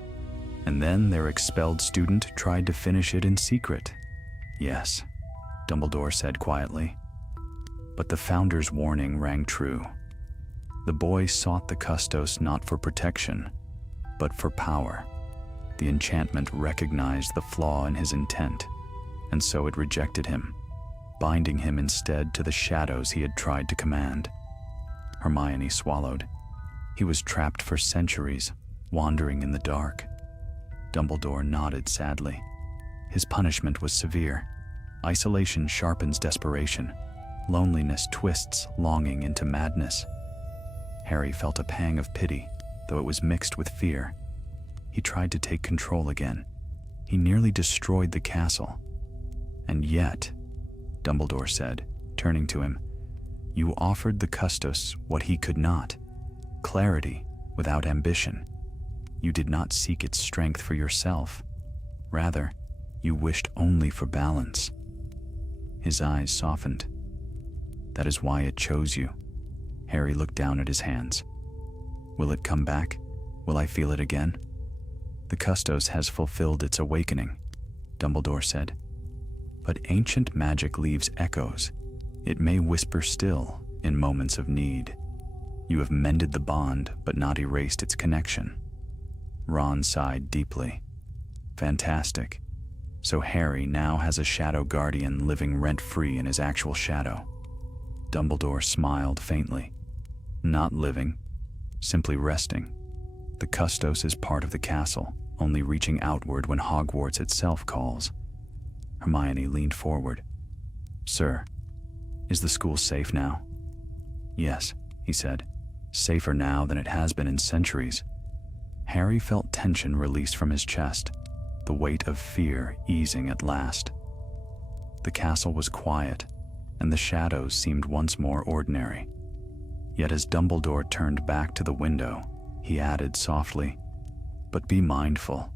and then their expelled student tried to finish it in secret. Yes, Dumbledore said quietly. But the Founder's warning rang true. The boy sought the Custos not for protection, but for power. The enchantment recognized the flaw in his intent, and so it rejected him, binding him instead to the shadows he had tried to command. Hermione swallowed. He was trapped for centuries, wandering in the dark. Dumbledore nodded sadly. His punishment was severe. Isolation sharpens desperation. Loneliness twists longing into madness. Harry felt a pang of pity, though it was mixed with fear. He tried to take control again. He nearly destroyed the castle. And yet, Dumbledore said, turning to him, you offered the Custos what he could not, clarity without ambition. You did not seek its strength for yourself. Rather, you wished only for balance. His eyes softened. That is why it chose you. Harry looked down at his hands. Will it come back? Will I feel it again? The Custos has fulfilled its awakening, Dumbledore said. But ancient magic leaves echoes. It may whisper still in moments of need. You have mended the bond, but not erased its connection. Ron sighed deeply. Fantastic. So Harry now has a shadow guardian living rent-free in his actual shadow. Dumbledore smiled faintly. Not living, simply resting. The Custos is part of the castle, only reaching outward when Hogwarts itself calls. Hermione leaned forward. Sir, is the school safe now? Yes, he said. Safer now than it has been in centuries. Harry felt tension released from his chest, the weight of fear easing at last. The castle was quiet, and the shadows seemed once more ordinary. Yet as Dumbledore turned back to the window, he added softly, but be mindful.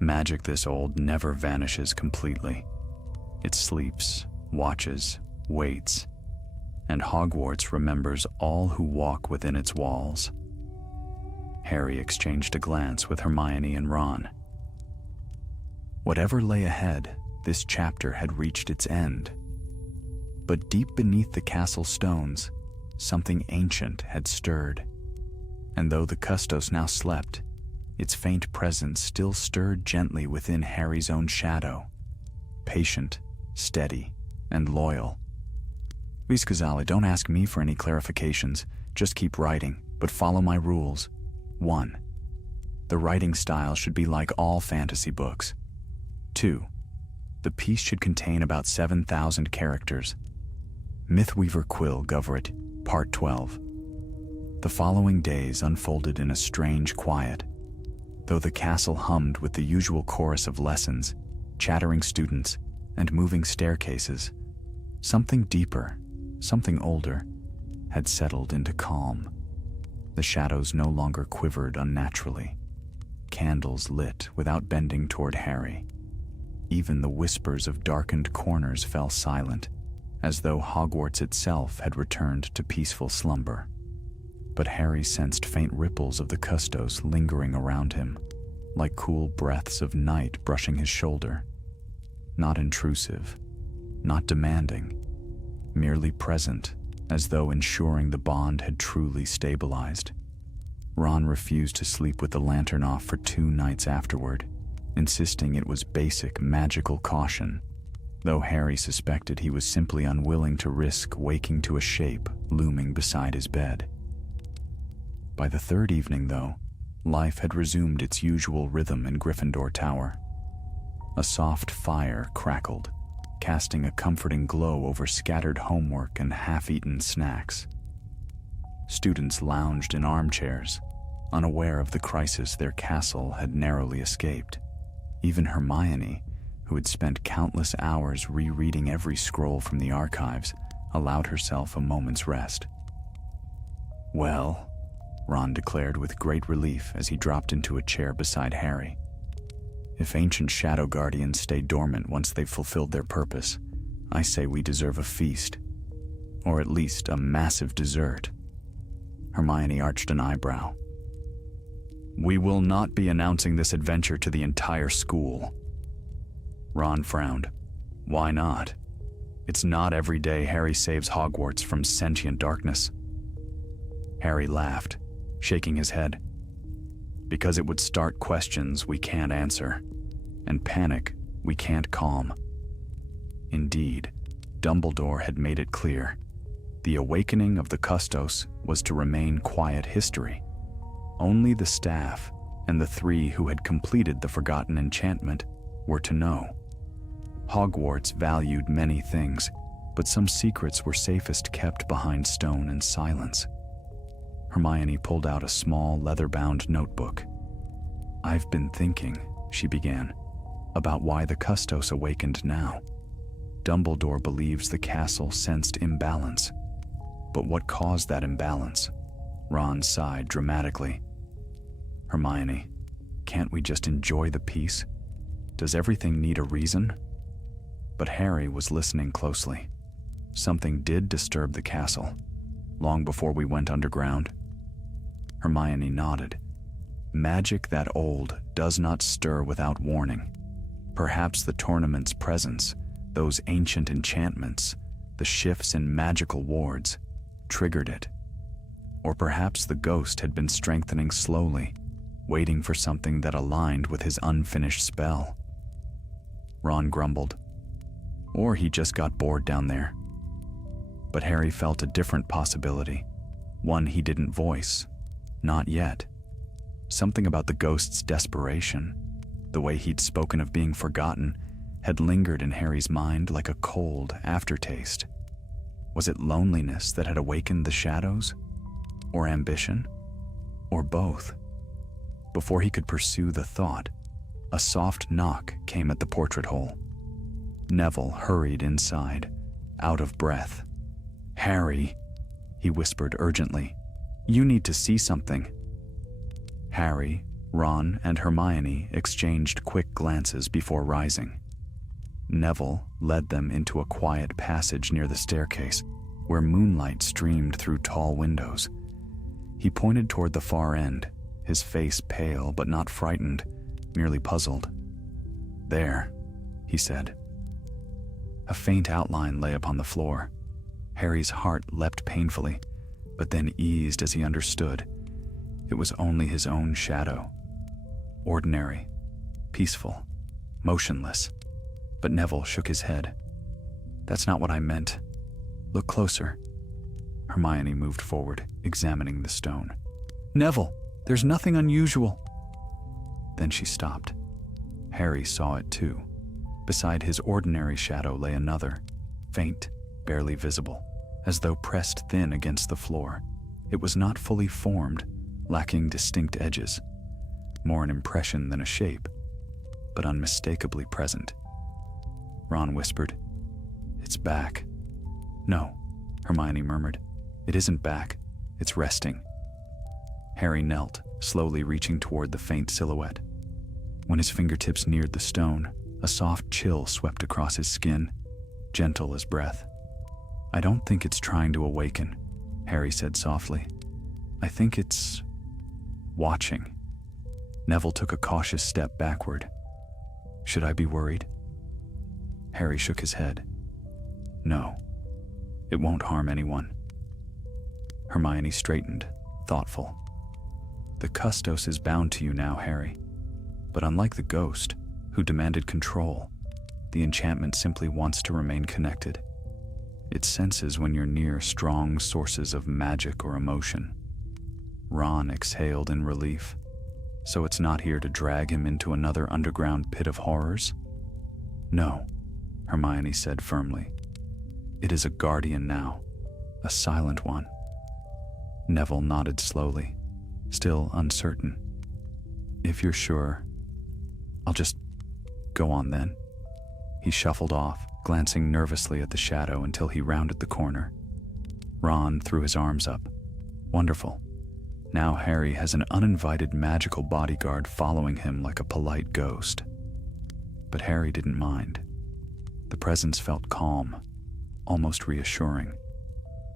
Magic this old never vanishes completely. It sleeps, watches, waits, and Hogwarts remembers all who walk within its walls. Harry exchanged a glance with Hermione and Ron. Whatever lay ahead, this chapter had reached its end. But deep beneath the castle stones, something ancient had stirred. And though the Custos now slept, its faint presence still stirred gently within Harry's own shadow. Patient, steady, and loyal. Viscazali, don't ask me for any clarifications. Just keep writing, but follow my rules. 1. The writing style should be like all fantasy books. 2. The piece should contain about 7,000 characters. Mythweaver Quill Goveret, Part 12. The following days unfolded in a strange quiet. Though the castle hummed with the usual chorus of lessons, chattering students, and moving staircases, something deeper, something older, had settled into calm. The shadows no longer quivered unnaturally. Candles lit without bending toward Harry. Even the whispers of darkened corners fell silent, as though Hogwarts itself had returned to peaceful slumber. But Harry sensed faint ripples of the Custos lingering around him, like cool breaths of night brushing his shoulder. Not intrusive, not demanding, merely present, as though ensuring the bond had truly stabilized. Ron refused to sleep with the lantern off for 2 nights afterward, insisting it was basic magical caution, though Harry suspected he was simply unwilling to risk waking to a shape looming beside his bed. By the 3rd evening, though, life had resumed its usual rhythm in Gryffindor Tower. A soft fire crackled, casting a comforting glow over scattered homework and half-eaten snacks. Students lounged in armchairs, unaware of the crisis their castle had narrowly escaped. Even Hermione, who had spent countless hours rereading every scroll from the archives, allowed herself a moment's rest. "Well," Ron declared with great relief as he dropped into a chair beside Harry, "if ancient shadow guardians stay dormant once they've fulfilled their purpose, I say we deserve a feast. Or at least a massive dessert." Hermione arched an eyebrow. "We will not be announcing this adventure to the entire school." Ron frowned. "Why not? It's not every day Harry saves Hogwarts from sentient darkness." Harry laughed, shaking his head. "Because it would start questions we can't answer, and panic we can't calm." Indeed, Dumbledore had made it clear. The awakening of the Custos was to remain quiet history. Only the staff and the 3 who had completed the forgotten enchantment were to know. Hogwarts valued many things, but some secrets were safest kept behind stone and silence. Hermione pulled out a small leather-bound notebook. "I've been thinking," she began, "about why the Custos awakened now. Dumbledore believes the castle sensed imbalance. But what caused that imbalance?" Ron sighed dramatically. "Hermione, can't we just enjoy the peace? Does everything need a reason?" But Harry was listening closely. "Something did disturb the castle, long before we went underground." Hermione nodded. "Magic that old does not stir without warning. Perhaps the tournament's presence, those ancient enchantments, the shifts in magical wards, triggered it. Or perhaps the ghost had been strengthening slowly, waiting for something that aligned with his unfinished spell." Ron grumbled. "Or he just got bored down there." But Harry felt a different possibility, one he didn't voice. Not yet. Something about the ghost's desperation, the way he'd spoken of being forgotten, had lingered in Harry's mind like a cold aftertaste. Was it loneliness that had awakened the shadows? Or ambition? Or both? Before he could pursue the thought, a soft knock came at the portrait hole. Neville hurried inside, out of breath. "Harry," he whispered urgently, "you need to see something." Harry, Ron, and Hermione exchanged quick glances before rising. Neville led them into a quiet passage near the staircase, where moonlight streamed through tall windows. He pointed toward the far end, his face pale but not frightened, merely puzzled. "There," he said. A faint outline lay upon the floor. Harry's heart leapt painfully, but then eased as he understood. It was only his own shadow. Ordinary, peaceful, motionless. But Neville shook his head. "That's not what I meant. Look closer." Hermione moved forward, examining the stone. "Neville, there's nothing unusual." Then she stopped. Harry saw it too. Beside his ordinary shadow lay another, faint, barely visible, as though pressed thin against the floor. It was not fully formed, lacking distinct edges. More an impression than a shape, but unmistakably present. Ron whispered, "It's back." "No," Hermione murmured. "It isn't back. It's resting." Harry knelt, slowly reaching toward the faint silhouette. When his fingertips neared the stone, a soft chill swept across his skin, gentle as breath. "I don't think it's trying to awaken," Harry said softly. "I think it's watching." Neville took a cautious step backward. "Should I be worried?" Harry shook his head. "No, it won't harm anyone. Hermione straightened, thoughtful. The custos is bound to you now, Harry. But unlike the ghost, who demanded control, the enchantment simply wants to remain connected. It senses when you're near strong sources of magic or emotion. Ron exhaled in relief. So it's not here to drag him into another underground pit of horrors? No, Hermione said firmly. It is a guardian now, a silent one. Neville nodded slowly, still uncertain. If you're sure, I'll just go on then. He shuffled off, glancing nervously at the shadow until he rounded the corner. Ron threw his arms up. Wonderful. Now Harry has an uninvited magical bodyguard following him like a polite ghost. But Harry didn't mind. The presence felt calm, almost reassuring.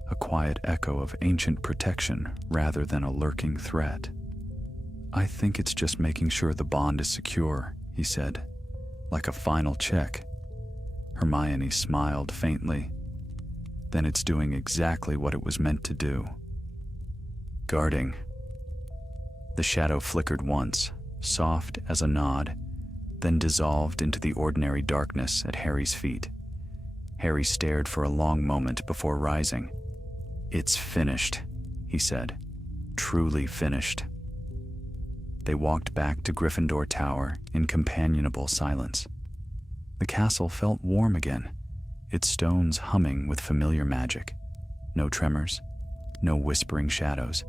A quiet echo of ancient protection rather than a lurking threat. I think it's just making sure the bond is secure, he said, like a final check. Hermione smiled faintly. Then it's doing exactly what it was meant to do. Guarding. The shadow flickered once, soft as a nod, then dissolved into the ordinary darkness at Harry's feet. Harry stared for a long moment before rising. It's finished, he said. Truly finished. They walked back to Gryffindor Tower in companionable silence. The castle felt warm again, its stones humming with familiar magic. No tremors, no whispering shadows,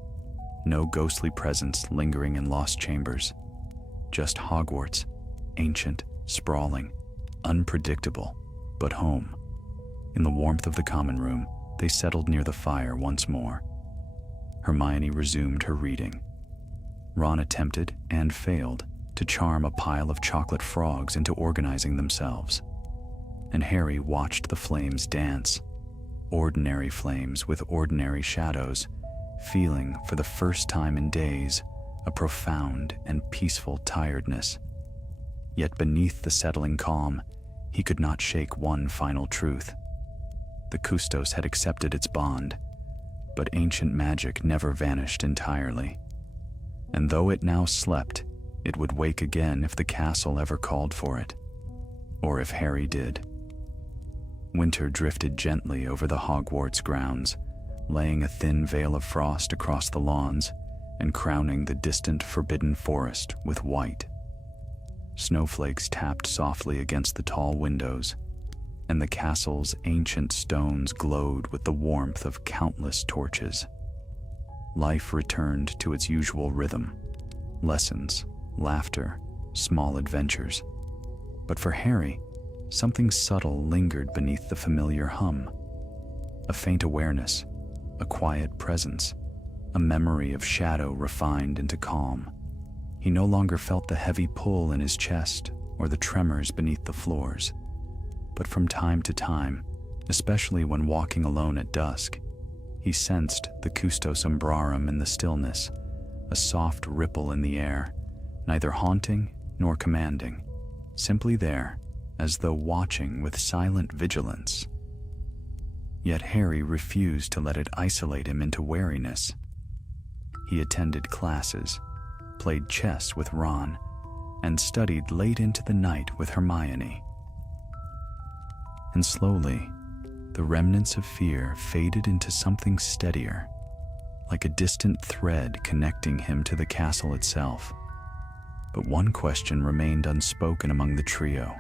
no ghostly presence lingering in lost chambers. Just Hogwarts, ancient, sprawling, unpredictable, but home. In the warmth of the common room, they settled near the fire once more. Hermione resumed her reading. Ron attempted, and failed, to charm a pile of chocolate frogs into organizing themselves. And Harry watched the flames dance, ordinary flames with ordinary shadows, feeling, for the first time in days, a profound and peaceful tiredness. Yet beneath the settling calm, he could not shake one final truth. The custos had accepted its bond, but ancient magic never vanished entirely. And though it now slept, it would wake again if the castle ever called for it, or if Harry did. Winter drifted gently over the Hogwarts grounds, laying a thin veil of frost across the lawns and crowning the distant forbidden forest with white. Snowflakes tapped softly against the tall windows, and the castle's ancient stones glowed with the warmth of countless torches. Life returned to its usual rhythm: lessons, laughter, small adventures. But for Harry, something subtle lingered beneath the familiar hum. A faint awareness, a quiet presence, a memory of shadow refined into calm. He no longer felt the heavy pull in his chest or the tremors beneath the floors. But from time to time, especially when walking alone at dusk, he sensed the custos umbrarum in the stillness, a soft ripple in the air, neither haunting nor commanding, simply there, as though watching with silent vigilance. Yet Harry refused to let it isolate him into wariness. He attended classes, played chess with Ron, and studied late into the night with Hermione. And slowly, the remnants of fear faded into something steadier, like a distant thread connecting him to the castle itself. But one question remained unspoken among the trio,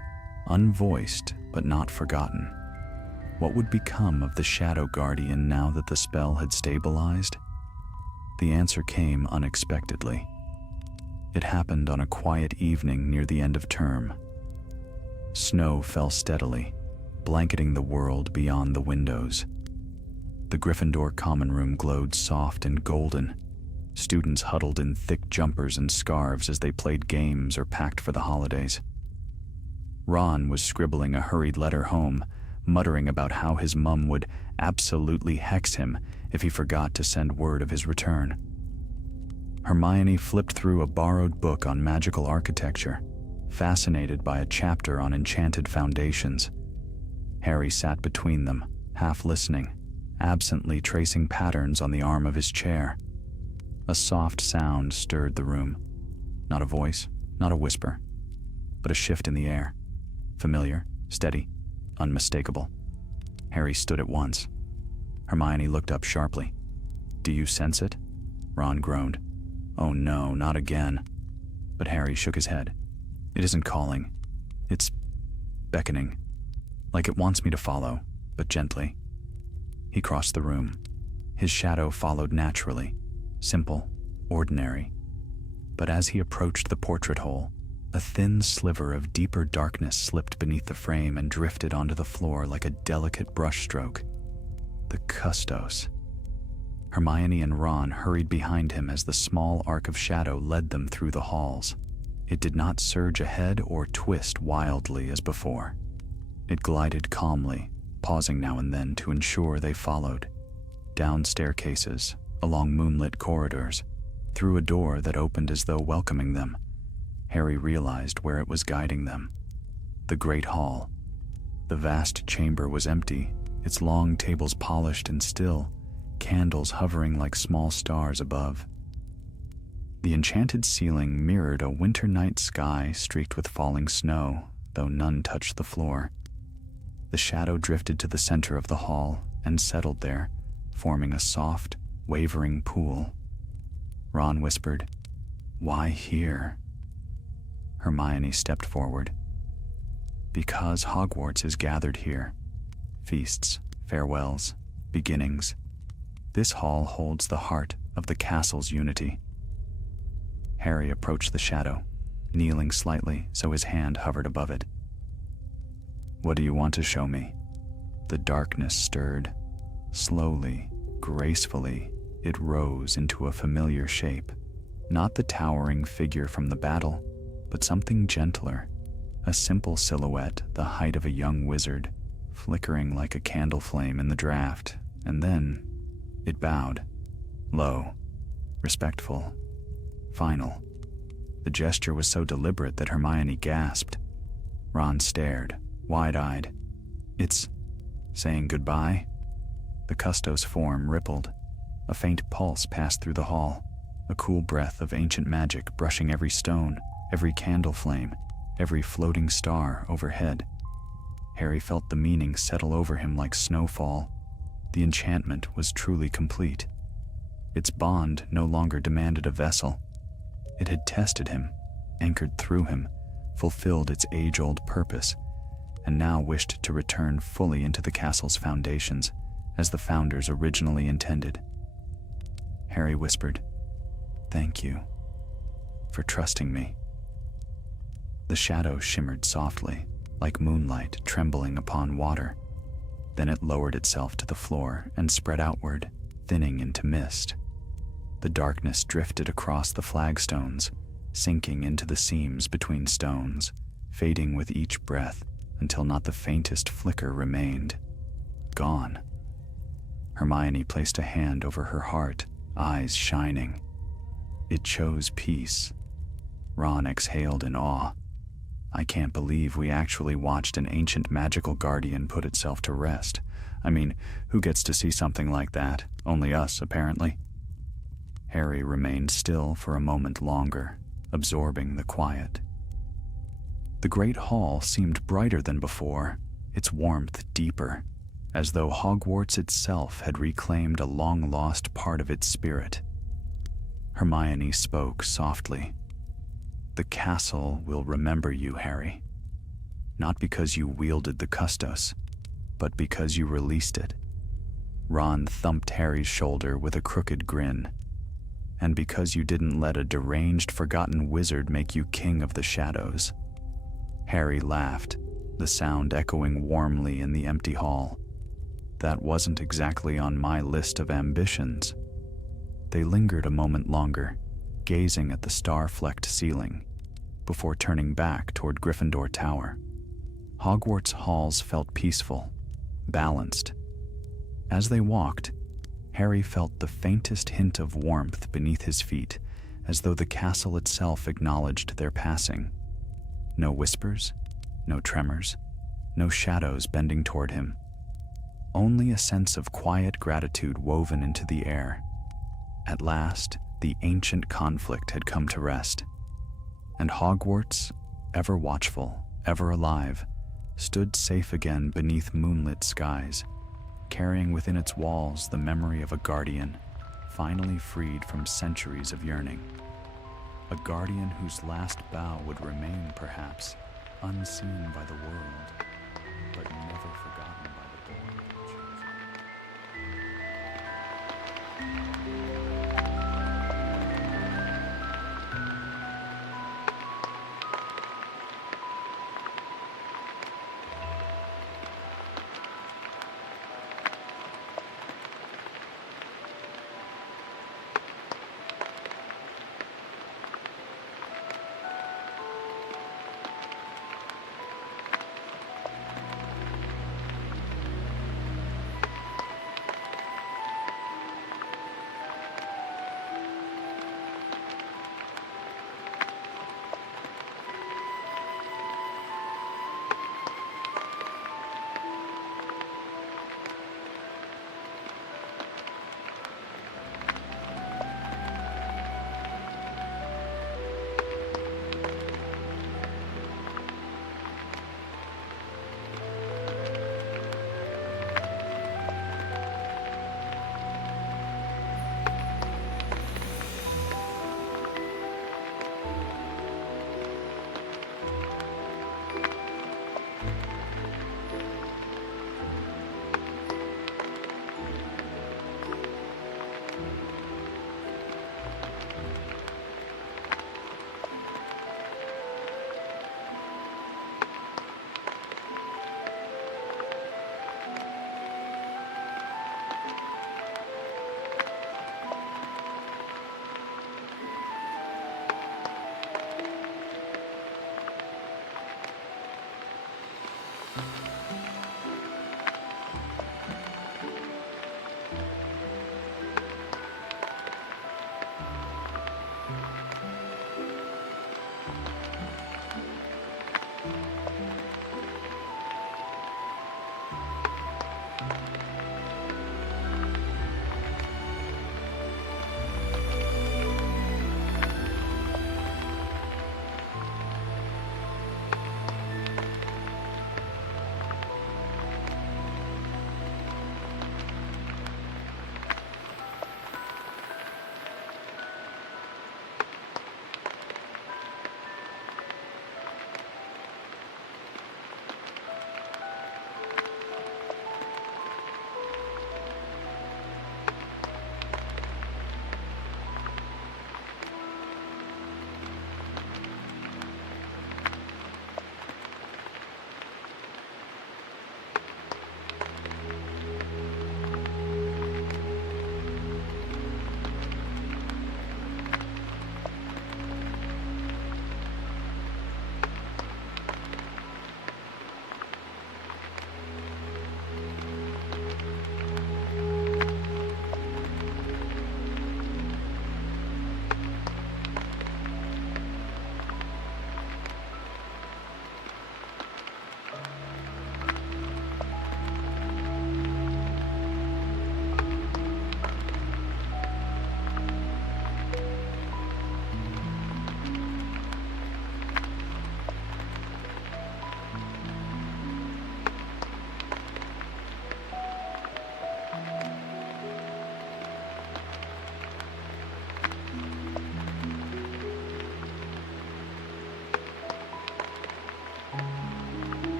unvoiced but not forgotten. What would become of the Shadow Guardian now that the spell had stabilized? The answer came unexpectedly. It happened on a quiet evening near the end of term. Snow fell steadily, blanketing the world beyond the windows. The Gryffindor common room glowed soft and golden. Students huddled in thick jumpers and scarves as they played games or packed for the holidays. Ron was scribbling a hurried letter home, muttering about how his mum would absolutely hex him if he forgot to send word of his return. Hermione flipped through a borrowed book on magical architecture, fascinated by a chapter on enchanted foundations. Harry sat between them, half listening, absently tracing patterns on the arm of his chair. A soft sound stirred the room. Not a voice, not a whisper, but a shift in the air. Familiar, steady, unmistakable. Harry stood at once. Hermione looked up sharply. "Do you sense it?" Ron groaned. "Oh no, not again." But Harry shook his head. "It isn't calling. It's beckoning. Like it wants me to follow, but gently." He crossed the room. His shadow followed naturally, simple, ordinary. But as he approached the portrait hole, a thin sliver of deeper darkness slipped beneath the frame and drifted onto the floor like a delicate brushstroke. The Custos. Hermione and Ron hurried behind him as the small arc of shadow led them through the halls. It did not surge ahead or twist wildly as before. It glided calmly, pausing now and then to ensure they followed. Down staircases, along moonlit corridors, through a door that opened as though welcoming them. Harry realized where it was guiding them. The great hall. The vast chamber was empty, its long tables polished and still, candles hovering like small stars above. The enchanted ceiling mirrored a winter night sky streaked with falling snow, though none touched the floor. The shadow drifted to the center of the hall and settled there, forming a soft, wavering pool. Ron whispered, "Why here?" Hermione stepped forward. "Because Hogwarts is gathered here. Feasts, farewells, beginnings. This hall holds the heart of the castle's unity." Harry approached the shadow, kneeling slightly so his hand hovered above it. "What do you want to show me?" The darkness stirred. Slowly, gracefully, it rose into a familiar shape. Not the towering figure from the battle, but something gentler. A simple silhouette the height of a young wizard, flickering like a candle flame in the draught, and then it bowed. Low, respectful, final. The gesture was so deliberate that Hermione gasped. Ron stared, wide-eyed. "It's saying goodbye?" The Custos form rippled. A faint pulse passed through the hall, a cool breath of ancient magic brushing every stone, every candle flame, every floating star overhead. Harry felt the meaning settle over him like snowfall. The enchantment was truly complete. Its bond no longer demanded a vessel. It had tested him, anchored through him, fulfilled its age-old purpose, and now wished to return fully into the castle's foundations, as the founders originally intended. Harry whispered, "Thank you for trusting me." The shadow shimmered softly, like moonlight trembling upon water. Then it lowered itself to the floor and spread outward, thinning into mist. The darkness drifted across the flagstones, sinking into the seams between stones, fading with each breath until not the faintest flicker remained. Gone. Hermione placed a hand over her heart, eyes shining. It chose peace. Ron exhaled in awe. "I can't believe we actually watched an ancient magical guardian put itself to rest. I mean, who gets to see something like that? Only us, apparently." Harry remained still for a moment longer, absorbing the quiet. The great hall seemed brighter than before, its warmth deeper, as though Hogwarts itself had reclaimed a long-lost part of its spirit. Hermione spoke softly. "The castle will remember you, Harry. Not because you wielded the Custos, but because you released it." Ron thumped Harry's shoulder with a crooked grin. "And because you didn't let a deranged, forgotten wizard make you king of the shadows." Harry laughed, the sound echoing warmly in the empty hall. "That wasn't exactly on my list of ambitions." They lingered a moment longer, gazing at the star-flecked ceiling, before turning back toward Gryffindor Tower. Hogwarts halls felt peaceful, balanced. As they walked, Harry felt the faintest hint of warmth beneath his feet, as though the castle itself acknowledged their passing. No whispers, no tremors, no shadows bending toward him. only a sense of quiet gratitude woven into the air. At last, the ancient conflict had come to rest, and Hogwarts, ever watchful, ever alive, stood safe again beneath moonlit skies, carrying within its walls the memory of a guardian, finally freed from centuries of yearning. A guardian whose last bow would remain, perhaps, unseen by the world, but never forgotten by the boy who chose it.